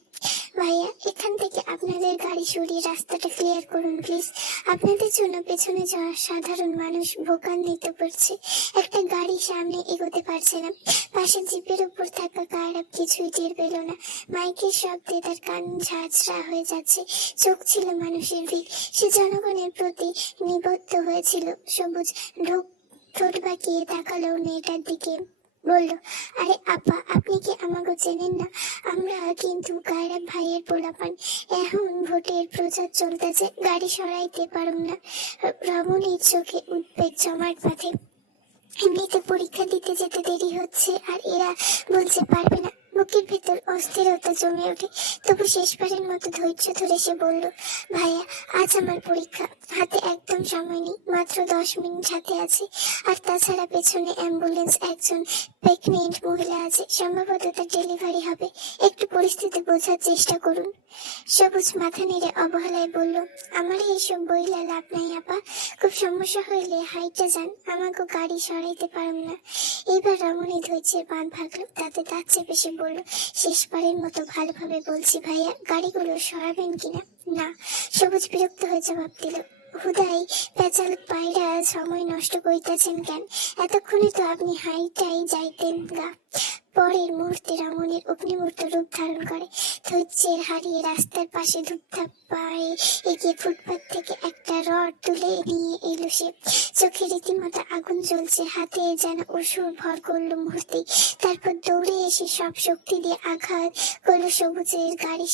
ভাইয়া, এখান থেকে আপনাদের গাড়ি সরিয়ে রাস্তাটা ক্লিয়ার করুন প্লিজ। আপনাদের জন্য পেছনে যাওয়া সাধারণ মানুষ ভোগান্বিত করছে। একটা গাড়ি সামনে এগোতে পারছে না। পাশে জিপের উপর থাকা কায়রাব কিছুই টের পেল না। মাইকের শব্দে তার কান ঝাঁঝরা হয়ে যাচ্ছে। চোখ ছিল মানুষের ভিড়। সে জনগণের প্রতি নিবদ্ধ হয়েছিল। সবুজ ঠোঁট বাঁকিয়ে তাকালো মেয়েটার দিকে, বলল, আরে আপা, আপনি কি আমাকে চেনেন না? আমরা কিন্তু কায়রাব ভাইয়ের পোলাপান। এখন ভোটের প্রচার চলতেছে, গাড়ি সরাইতে পারুম না। রমণীর চোখে উদ্বেগ জমাট বাঁধে। এমনিতে পরীক্ষা দিতে যেতে দেরি হচ্ছে, আর এরা বলছে পারবে না। বুকের ভেতর অস্থিরতা জমে ওঠে। তবু শেষবারের মতো ধৈর্য ধরে সে বলল, ভাইয়া, আজ আমার পরীক্ষা, হাতে একদম সময় নেই, মাত্র 10 মিনিট হাতে আছে। আর তাছাড়া পেছনে অ্যাম্বুলেন্স, একজন প্রেগনেন্ট মহিলা আছে, সম্ভবত তার ডেলিভারি হবে। একটু পরিস্থিতি বোঝার চেষ্টা করুন। সবুজ মাথা নেড়ে অবহেলায় বলল, আমার এইসব বইলা লাভ নাই আপা, খুব সমস্যা হইলে হাইটা যান, আমাকে গাড়ি সরাইতে পারুম না। এইবার রমণী ধৈর্যের বাঁধ ভাগলো, তাতে দাঁত চেপে সে বলল, শেষবারের মতো ভালোভাবে বলছি ভাইয়া, গাড়িগুলো সরাবেন কিনা? না। সবুজ বিরক্ত হয়ে জবাব দিল, হুদাই পেঁচাল পায়রা সময় নষ্ট করিতেছেন কেন? এতক্ষণে তো আপনি হাইটাই যাইতেন গা। পরের মুহূর্তে রমণীর অগ্নিমূর্ত রূপ ধারণ করে। ধৈর্যের হারিয়ে রাস্তার পাশে ধূপধাপ পায়ে এগিয়ে ফুটপাত থেকে একটা রড তুলে নিয়ে এলো সে। চোখে রীতিমতো আগুন জ্বলছে, হাতে যেন অসুর ভর করলো মুহূর্তেই। তারপর দৌড়ে এসে সব শক্তি দিয়ে আঘাত করলো সবুজের গাড়ি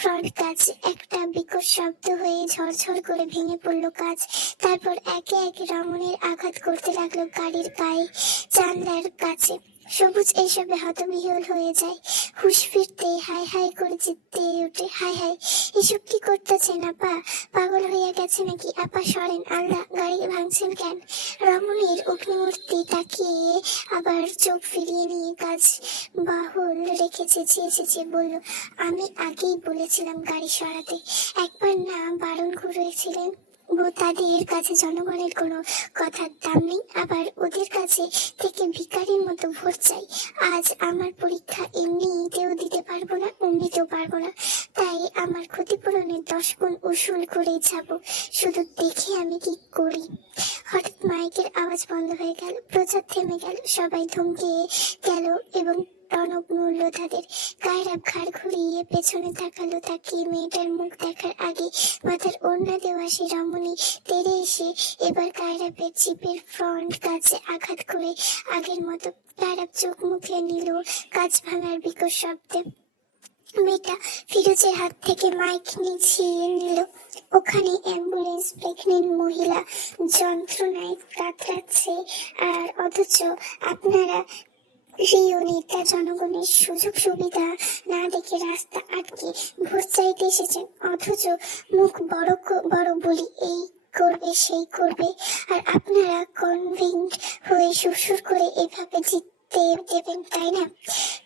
ফ্রন্ট কাজ। একটা বিকট শব্দ হয়ে ঝরঝর করে ভেঙে পড়লো কাজ। তারপর একে একে রমণীর আঘাত করতে লাগলো গাড়ির গায়ে, জানলার কাছে। সবুজ এইসবে হতবিহ্বল হয়ে যায়। হুশ ফিরতে হাই হাই করে জিততে ওঠে, হাই হাই, এসব কি করতেছেন আপা? পাগল হইয়া গেছে নাকি? আপা সরেন, আল্লাহ, গাড়ি ভাঙছেন কেন? রমণীর অগ্নিমূর্তি তাকিয়ে আবার চোখ ফিরিয়ে নিয়ে কাজ বাহুল রেখে চেঁচিয়ে চেঁচিয়ে বলল, আমি আগেই বলেছিলাম গাড়ি সরাতে। একবার না বারণ করেছিলেন? তাদের কাছে জনগণের কোনো কথার দাম নেই, আবার ওদের কাছে থেকে ভিখারির মতো ভোট চাই। আজ আমার পরীক্ষা এমনিতেও দিতে পারবো না, অমনিতেও পারবো না, তাই আমার ক্ষতিপূরণের 10 গুণ উসুল করেই যাবো। শুধু দেখি আমি কি করি। হঠাৎ মাইকের আওয়াজ বন্ধ হয়ে গেল, প্রচার থেমে গেল, সবাই থমকে গেল এবং টনক নড়ল তাদের। কায়রাব ঘাড় ঘুরিয়ে পেছনে তাকালো, তাকিয়ে মেয়েটার মুখ দেখার আগে মাথার ওড়না দেওয়া সে রমণী তেড়ে এসে এবার কায়রাবের জিপের ফ্রন্ট কাছে আঘাত করে আগের মতো। কায়রাব চোখ মুখে নিল কাঁচ ভাঙার বিকট শব্দে। মেয়েটা ফিরোজের হাত থেকে মাইক নিছিয়ে নিল। ওখানে অ্যাম্বুলেন্স, প্রেগনেন্ট মহিলা যন্ত্রণায় কাতরাচ্ছে, আর অথচ আপনারা প্রিয় নেতা জনগণের সুযোগ সুবিধা না দেখে রাস্তা আটকে ভোট চাইতে এসেছেন। অথচ মুখ বড় বড় বলি এই করবে সেই করবে, আর আপনারা কনভিন্ট হয়ে সুরসুর করে এভাবে জিততে দেবেন, তাই না?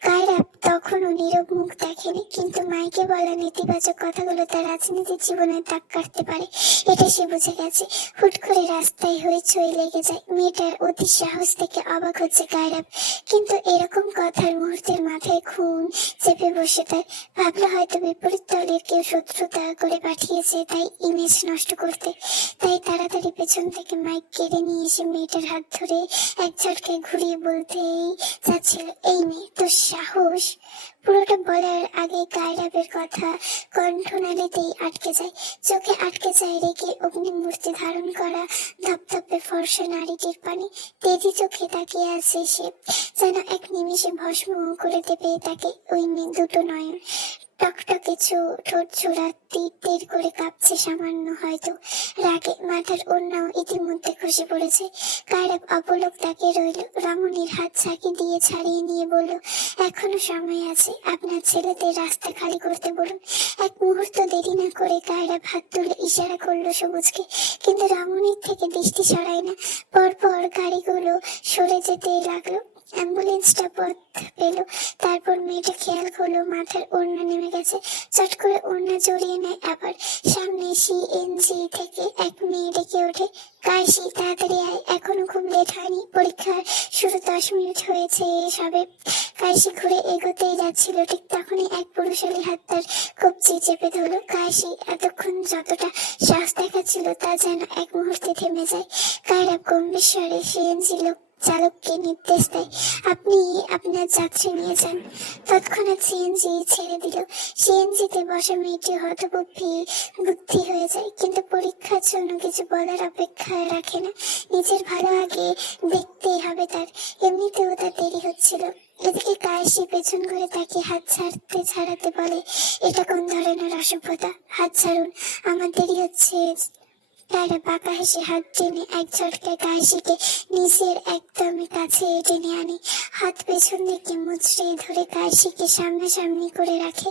কায়রাব তখনও নীরব মুখ দেখেনি, কিন্তু মাইকে বলা নেতিবাচক কথাগুলো তার রাজনীতির জীবনে দাগ কাটতে পারে, এটা সে বুঝে গেছে। হুট করে রাস্তায় হইচই লেগে যায়। মেয়েটার অতি সাহস থেকে অবাক হচ্ছে কায়রাব, কিন্তু এরকম কথার মুহূর্তের মাথায় খুন চেপে বসে তার। ভাবলো হয়তো বিপরীত দলের কেউ শত্রুতা করে পাঠিয়েছে, তাই ইমেজ নষ্ট করতে। তাই তাড়াতাড়ি পেছন থেকে মাইক কেড়ে নিয়ে এসে মেয়েটার হাত ধরে এক ঝটকায় ঘুরিয়ে বলতেই যাচ্ছিল, এই মেয়ে, তোর সাহস। পুরোটা বলার আগে কায়রাবের কথা কণ্ঠনালীতেই আটকে যায়, চোখে আটকে যায় রেগে অগ্নিমূর্তি ধারণ করা ধপধপে ফর্সা নারীটির পানে। তেজি চোখে তাকিয়ে আছে সে, যেন এক নিমিষে ভস্ম করে দেবে তাকে ওই দুটো নয়ন। টকটকে ঠোঁট জোড়া তীর তীর করে কাঁপছে সামান্য, হয়তো রাগে মাথার ওড়নাও ইতিমধ্যে খসে পড়েছে। কায়রাপ অপলক তাকে রইল। রমণীর হাত ছাকি দিয়ে ছাড়িয়ে নিয়ে বলল, এখনো সময় আছে, আপনার ছেলেদের রাস্তা খালি করতে বলুন। এক মুহূর্ত দেরি না করে কায়রাপ হাত তুলে ইশারা করলো সবুজকে, কিন্তু রমণীর থেকে দৃষ্টি সরায় না। পরপর গাড়িগুলো সরে যেতে লাগলো। অ্যাম্বুলেন্সটা পথ পেল। তারপর মেয়েটা খেয়াল করলো মাথার ওড়না নেমে গেছে। চট করে ওড়না জড়িয়ে নেয়। আবার সামনে সিএনজি থেকে এক মেয়ে ডেকে ওঠে, কাশি তাড়াতাড়ি আয়, এখনো খুব লেট হয়নি, পরীক্ষার শুরু 10 মিনিট হয়েছে সবে। কাশি ঘুরে এগোতেই যাচ্ছিল, ঠিক তখনই এক পুরুষালী হাত তার কবজি চেপে ধরলো। কাশি এতক্ষণ যতটা সাহস দেখাচ্ছিল তা যেন এক মুহূর্তে থেমে যায়। কায়রাপ গম্ভীর স্বরে সিএনজি চালককে নির্দেশ দেয়, আপনি আপনার যাত্রী নিয়ে যান। তৎক্ষণাৎ সিএনজি ছেড়ে দিল। সিএনজিতে বসা মেয়েটি বুদ্ধি হয়ে যায়, কিন্তু পরীক্ষার জন্য কিছু বলার অপেক্ষা রাখে না। নিজের ভালো আগে দেখতেই হবে তার, এমনিতেও তার দেরি হচ্ছিল। এদিকে কায়সি পেছন ঘুরে তাকে হাত ছাড়াতে বলে, এটা কোন ধরনের অসভ্যতা, হাত ছাড়ুন, আমার দেরি হচ্ছে। কায়রাপ বাঁকা হেসে হাত টেনে এক ঝটকায় কায়সিকে নিচের একদমই কাছে টেনে আনে। হাত পেছন দিকে মুচড়ে ধরে কায়সিকে সামনাসামনি করে রাখে।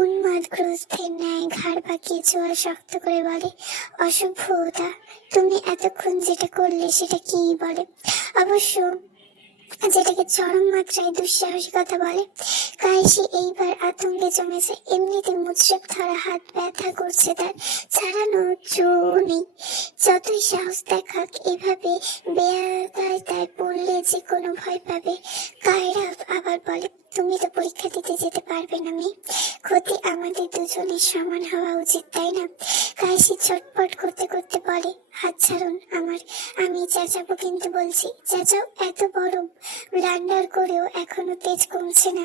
উন্মাদ ক্রোধের ন্যায় ঘাড় বাঁকিয়ে চোয়াল শক্ত করে বলে, অসভ্যতা, তুমি এতক্ষণ যেটা করলে সেটা কি বলে? অবশ্য যেটাকে চরম মাত্রায় দুঃসাহসিকতা বলে। কায়সি এইবার আতঙ্কে জমেছে। এমনিতে মুচড়ে ধরা হাত ব্যথা করছে তার, ছাড়ানোর জো নেই। যতই সাহস দেখাক, এভাবে বেয়াকায়দায় পড়লে যে কোনো ভয় পাবে। কায়রাপ আবার বলে, তুমি তো পরীক্ষা দিতে যেতে পারবে না মেয়ে, ক্ষতি আমাদের দুজনের সমান হওয়া উচিত, তাই না? কায়সি ছটপট করতে করতে বলে, হাত ছাড়ুন আমার, আমি চেঁচাবো কিন্তু বলছি। চেঁচাও, এত বড় ব্লান্ডার করেও এখনো তেজ কমছে না,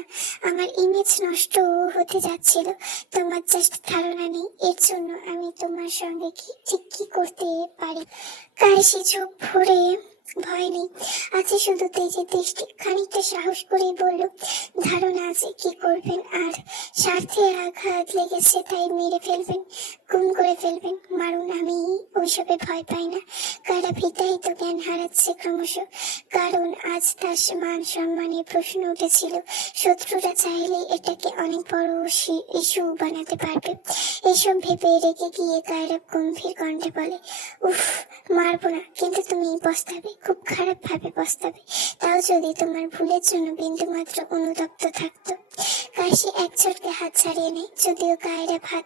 আমার ইমেজ নষ্ট হতে যাচ্ছিল। তোমার জাস্ট ধারণা নেই এর জন্য আমি তোমার সঙ্গে কি করতে পারি। কায়সি চোখ ভরে ভয় নেই, আছে শুধু তেজের দৃষ্টি। খানিকটা সাহস করে বলল, ধারণা আছে কি করবেন, আর স্বার্থে আঘাত লেগেছে তাই মেরে ফেলবেন, গুম করে ফেলবেন, মারুন, আমি ওইসবে ভয় পাই না। কায়রাপ হিতাহিত জ্ঞান হারাচ্ছে ক্রমশ, কারণ আজ তার মান সম্মানের প্রশ্ন উঠেছিল। শত্রুরা চাইলে এটাকে অনেক বড় ইস্যু বানাতে পারবে। এসব ভেবে রেগে গিয়ে কায়রাপ গম্ভীর কণ্ঠে বলে, উফ, মারবো না, কিন্তু তুমি পস্তাবে, খুব খারাপ ভাবে পস্তাবে, তাও যদি তোমার ভুলের জন্য বিন্দু মাত্র অনুতপ্ত থাকতো। কাশি এক ঝটকে হাত ছাড়িয়ে নেয়, যদিও কায়রাপ হাত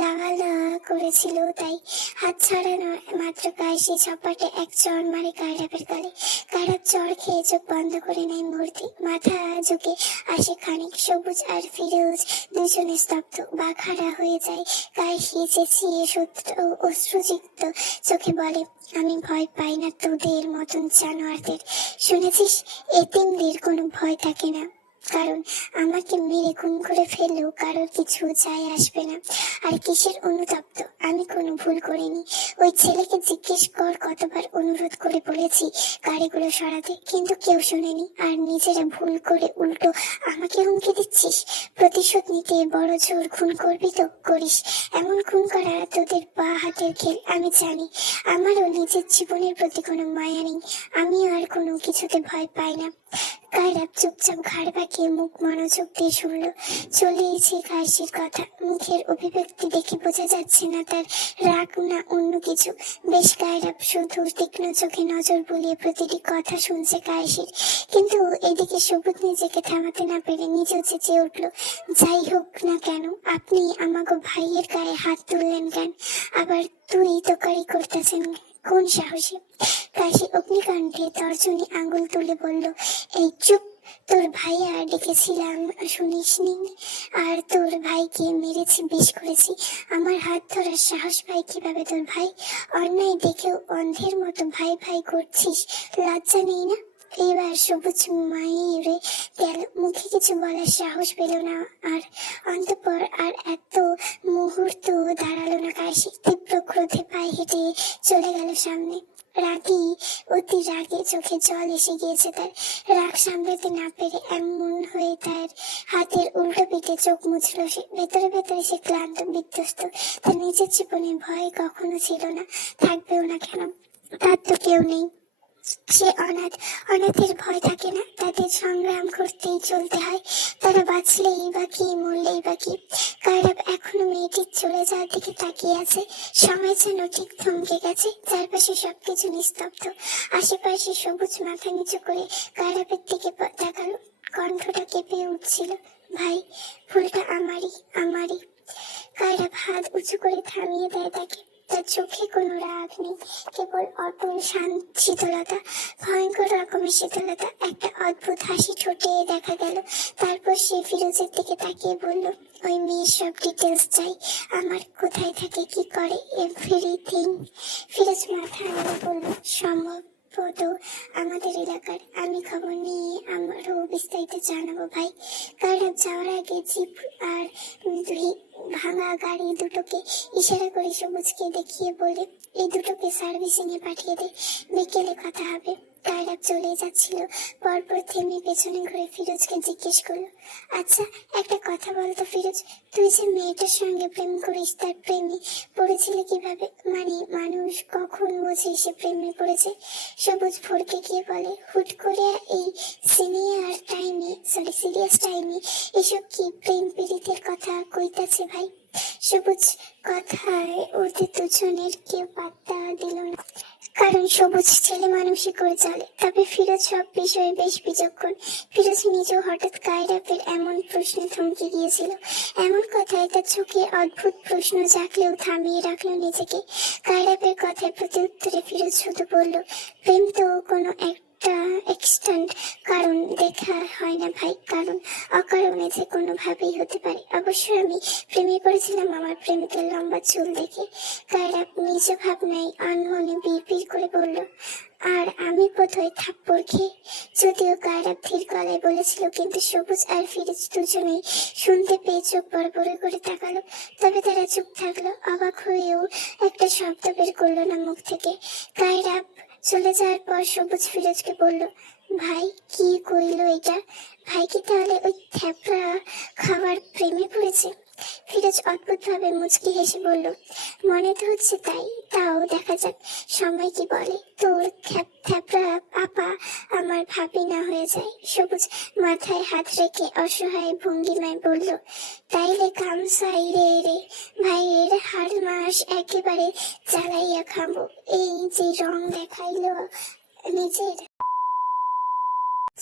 লাগালা করেছিল তাই। হাত ছাড়ানো মাত্র কাশি ঝপাটে এক চড় মারে কায়রাপের গালে। কায়রাপ চড় খেয়ে চোখ বন্ধ করে নেয় মুহূর্তে, মাথা ঝুঁকে আসে খানিক। সবুজ আর ফিরোজ দুজনে স্তব্ধ, বাঘারা হয়ে যায়। কাশি চেঁচিয়ে অশ্রুযুক্ত চোখে বলে, আমি ভয় পাই না তোদের মতন জানোয়ারদের। শুনেছিস, এতিমদের কোনো ভয় থাকে না, কারণ আমাকে মেরে খুন করে ফেললেও কারোর কিছু যায় আসবে না। আর কিসের অনুতপ্ত, আমি কোনো ভুল করিনি। ওই ছেলেকে জিজ্ঞেস কর কতবার অনুরোধ করে বলেছি গাড়িগুলো সরাতে, কিন্তু কেউ শোনেনি। আর নিজেরা ভুল করে উল্টো আমাকে হুমকি দিচ্ছিস। প্রতিশোধ নিতে বড় জোর খুন করবি তো করিস, এমন খুন করা তোদের পা হাতের খেল। আমি জানি আমারও নিজের জীবনের প্রতি কোনো মায়া নেই, আমিও আর কোনো কিছুতে ভয় পাই না। কায়রাপ চুপচাপ ঘাড় বাঁকিয়ে মুখ মনোযোগ দিয়ে শুনল। চলেইছে কাশির কথা, মুখের অভিব্যক্তি দেখে বোঝা যাচ্ছে না তার রাগ না অন্য কিছু। বেশ, কায়রাপ শুধু তীক্ষ্ণ চোখে নজর বুলিয়ে প্রতিটি কথা শুনছে কাশির। কিন্তু এদিকে সবুজ নিজেকে থামাতে না পেরে নিজেও চেঁচিয়ে উঠল, যাই হোক না কেন, আপনি আমাগো ভাইয়ের গায়ে হাত তুললেন কেন? আবার তুই তোকারি করতেছেন কোন সাহসে? কাশি অগ্নিকাণ্ডে তর্জনী আঙ্গুল তুলে বলল, এই চুপ, তোর ভাইয়া ডেকেছিলাম শুনিসনি? আর তোর ভাইকে মেরেছি, বেশ করেছি। আমার হাত ধরার সাহস পাই কিভাবে তোর ভাই? অন্যায় দেখেও অন্ধের মতো ভাই ভাই করছিস, লজ্জা নেই না? এবার সবুজ মাইরে গেল, মুখে কিছু বলার সাহস পেল না। আর অন্তঃপর আর এত মুহূর্ত দাঁড়ালো না কাশি। তীব্র ক্রোধে পায়ে হেঁটে চলে গেল সামনে। রাগী, অতি রাগে চোখে জল এসে গিয়েছে তার। রাগ সামলাতে না পেরে এমন হয়ে তার হাতের উল্টো পিঠে চোখ মুছল সে। ভেতরে ভেতরে সে ক্লান্ত, বিধ্বস্ত। তার নিজের জীবনে ভয় কখনো ছিল না, থাকবেও না কেন? তার তো কেউ নেই, সে অনাথ। অনাথের ভয় থাকে না, তাদের সংগ্রাম করতেই চলতে হয়। তারা বাঁচলেই বা কি, মরলেই বা কি। কায়রাব এখনো মেয়েটির চলে যাওয়ার দিকে তাকিয়ে আছে। সময় যেন ঠিক থমকে গেছে, চারপাশে সবকিছু নিস্তব্ধ। আশেপাশে সবুজ মাথা নিচু করে কায়রাবের দিকে তাকালো। কণ্ঠটা কেঁপে উঠছিল, ভাই, ভুলটা আমারই, আমারই। কায়রাব হাত উঁচু করে থামিয়ে দেয় তাকে। তার চোখে কোনো রাগ নেই, কেবল অটল শীতলতা, ভয়ঙ্কর রকমের শীতলতা। একটা অদ্ভুত হাসি ঠোঁটে দেখা গেল। তারপর সে ফিরোজের দিকে তাকিয়ে বলল, ওই মেয়ের সব ডিটেলস চাই আমার, কোথায় থাকে, কি করে, এভরিথিং। ফিরোজ মাথা নেড়ে বলল, সম্ভবত আমাদের এলাকার। আমি খবর নিয়ে আমারও বিস্তারিত জানাবো ভাই। কায়রাব যাওয়ার আগে জিপ আর ভাঙা গাড়ি দুটোকে ইশারা করে সবুজকে দেখিয়ে বলে, এই দুটোকে সার্ভিসিং এ পাঠিয়ে দে, বিকেলে কথা হবে। কায়রাব চলে যাচ্ছিল, পরপর থেমে পেছনে ঘুরে ফিরোজকে জিজ্ঞেস করলো, আচ্ছা একটা কথা বলতো ফিরোজ, তুই যে মেয়েটার সঙ্গে প্রেম করিস, তার প্রেমে পড়েছিলে কিভাবে? মানে মানুষ কখন বোঝে সে প্রেমে পড়েছে? সবুজ ভরকে গিয়ে বলে, হুট করে এই সিরিয়াস টাইমে এসব কি প্রেম পীড়িতের কথা কইতাছে ভাই? সবুজ কথায় ওদের দুজনের কেউ পাত্তা দিল না, কারণ সবুজ ছেলে মানুষই করে চলে। তবে ফিরোজ সব বিষয়ে বেশ বিচক্ষণ। ফিরোজ নিজেও হঠাৎ কায়রাবের এমন প্রশ্নে থমকে গিয়েছিল। এমন কথায় তার চোখে অদ্ভুত প্রশ্ন জাগলেও থামিয়ে রাখলো নিজেকে। কায়রাবের কথায় প্রতি উত্তরে ফিরোজ শুধু বলল, প্রেম তো কোনো একটা এক্সটেন্ট কারণ দেখা হয় না ভাই, কারণ অকারণে যে কোনোভাবেই হতে পারে। অবশ্য আমি প্রেমে পড়েছিলাম আমার প্রেমিকের লম্বা চুল দেখে। কায়রাব নিজ ভাবনায় আনমনে বিড়বিড় করে বলল, আর আমি বোধহয় থাপ্পড় খেয়ে। যদিও কায়রাব ধীর গলায় বলেছিল, কিন্তু সবুজ আর ফিরোজ দুজনেই শুনতে পেয়ে চোখ বড় বড় করে তাকালো। তবে তারা চুপ থাকলো, অবাক হয়েও একটা শব্দ বের করলো না মুখ থেকে। কায়রাব চলে যাওয়ার পর সবুজ ফিরোজকে বলল, ভাই কি কইলো এটা? ভাই কি তাহলে ওই থ্যাপড়া খাবার প্রেমে পড়েছে? ফিরোজ অদ্ভুত ভাবে মুচকি হেসে বলল, মনে তো হচ্ছে তাই, তাও দেখা যাক সময় কি বলে। তোর থ্যাপড়া আপা আমার ভাবি না হয়ে যায়। সবুজ মাথায় হাত রেখে অসহায় ভঙ্গিমায় বলল, তাইলে কাম সাইরে রে, ভাইয়ের হাড় মাস একেবারে জ্বালাইয়া খাবো। এই যে রং দেখাইলো নিজের।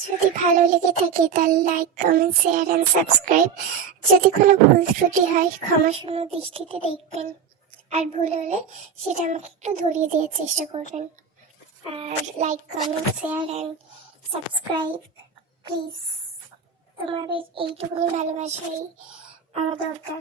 যদি ভালো লেগে থাকে তাহলে like, comment, share and subscribe. যদি কোনো ভুল ত্রুটি হয় ক্ষমাশূন্য দৃষ্টিতে দেখবেন, আর ভুল হলে সেটা আমাকে একটু ধরিয়ে দেওয়ার চেষ্টা করবেন। আর like, comment, share and subscribe please. তোমাদের এইটুকুনি ভালোবাসাই আমার দরকার।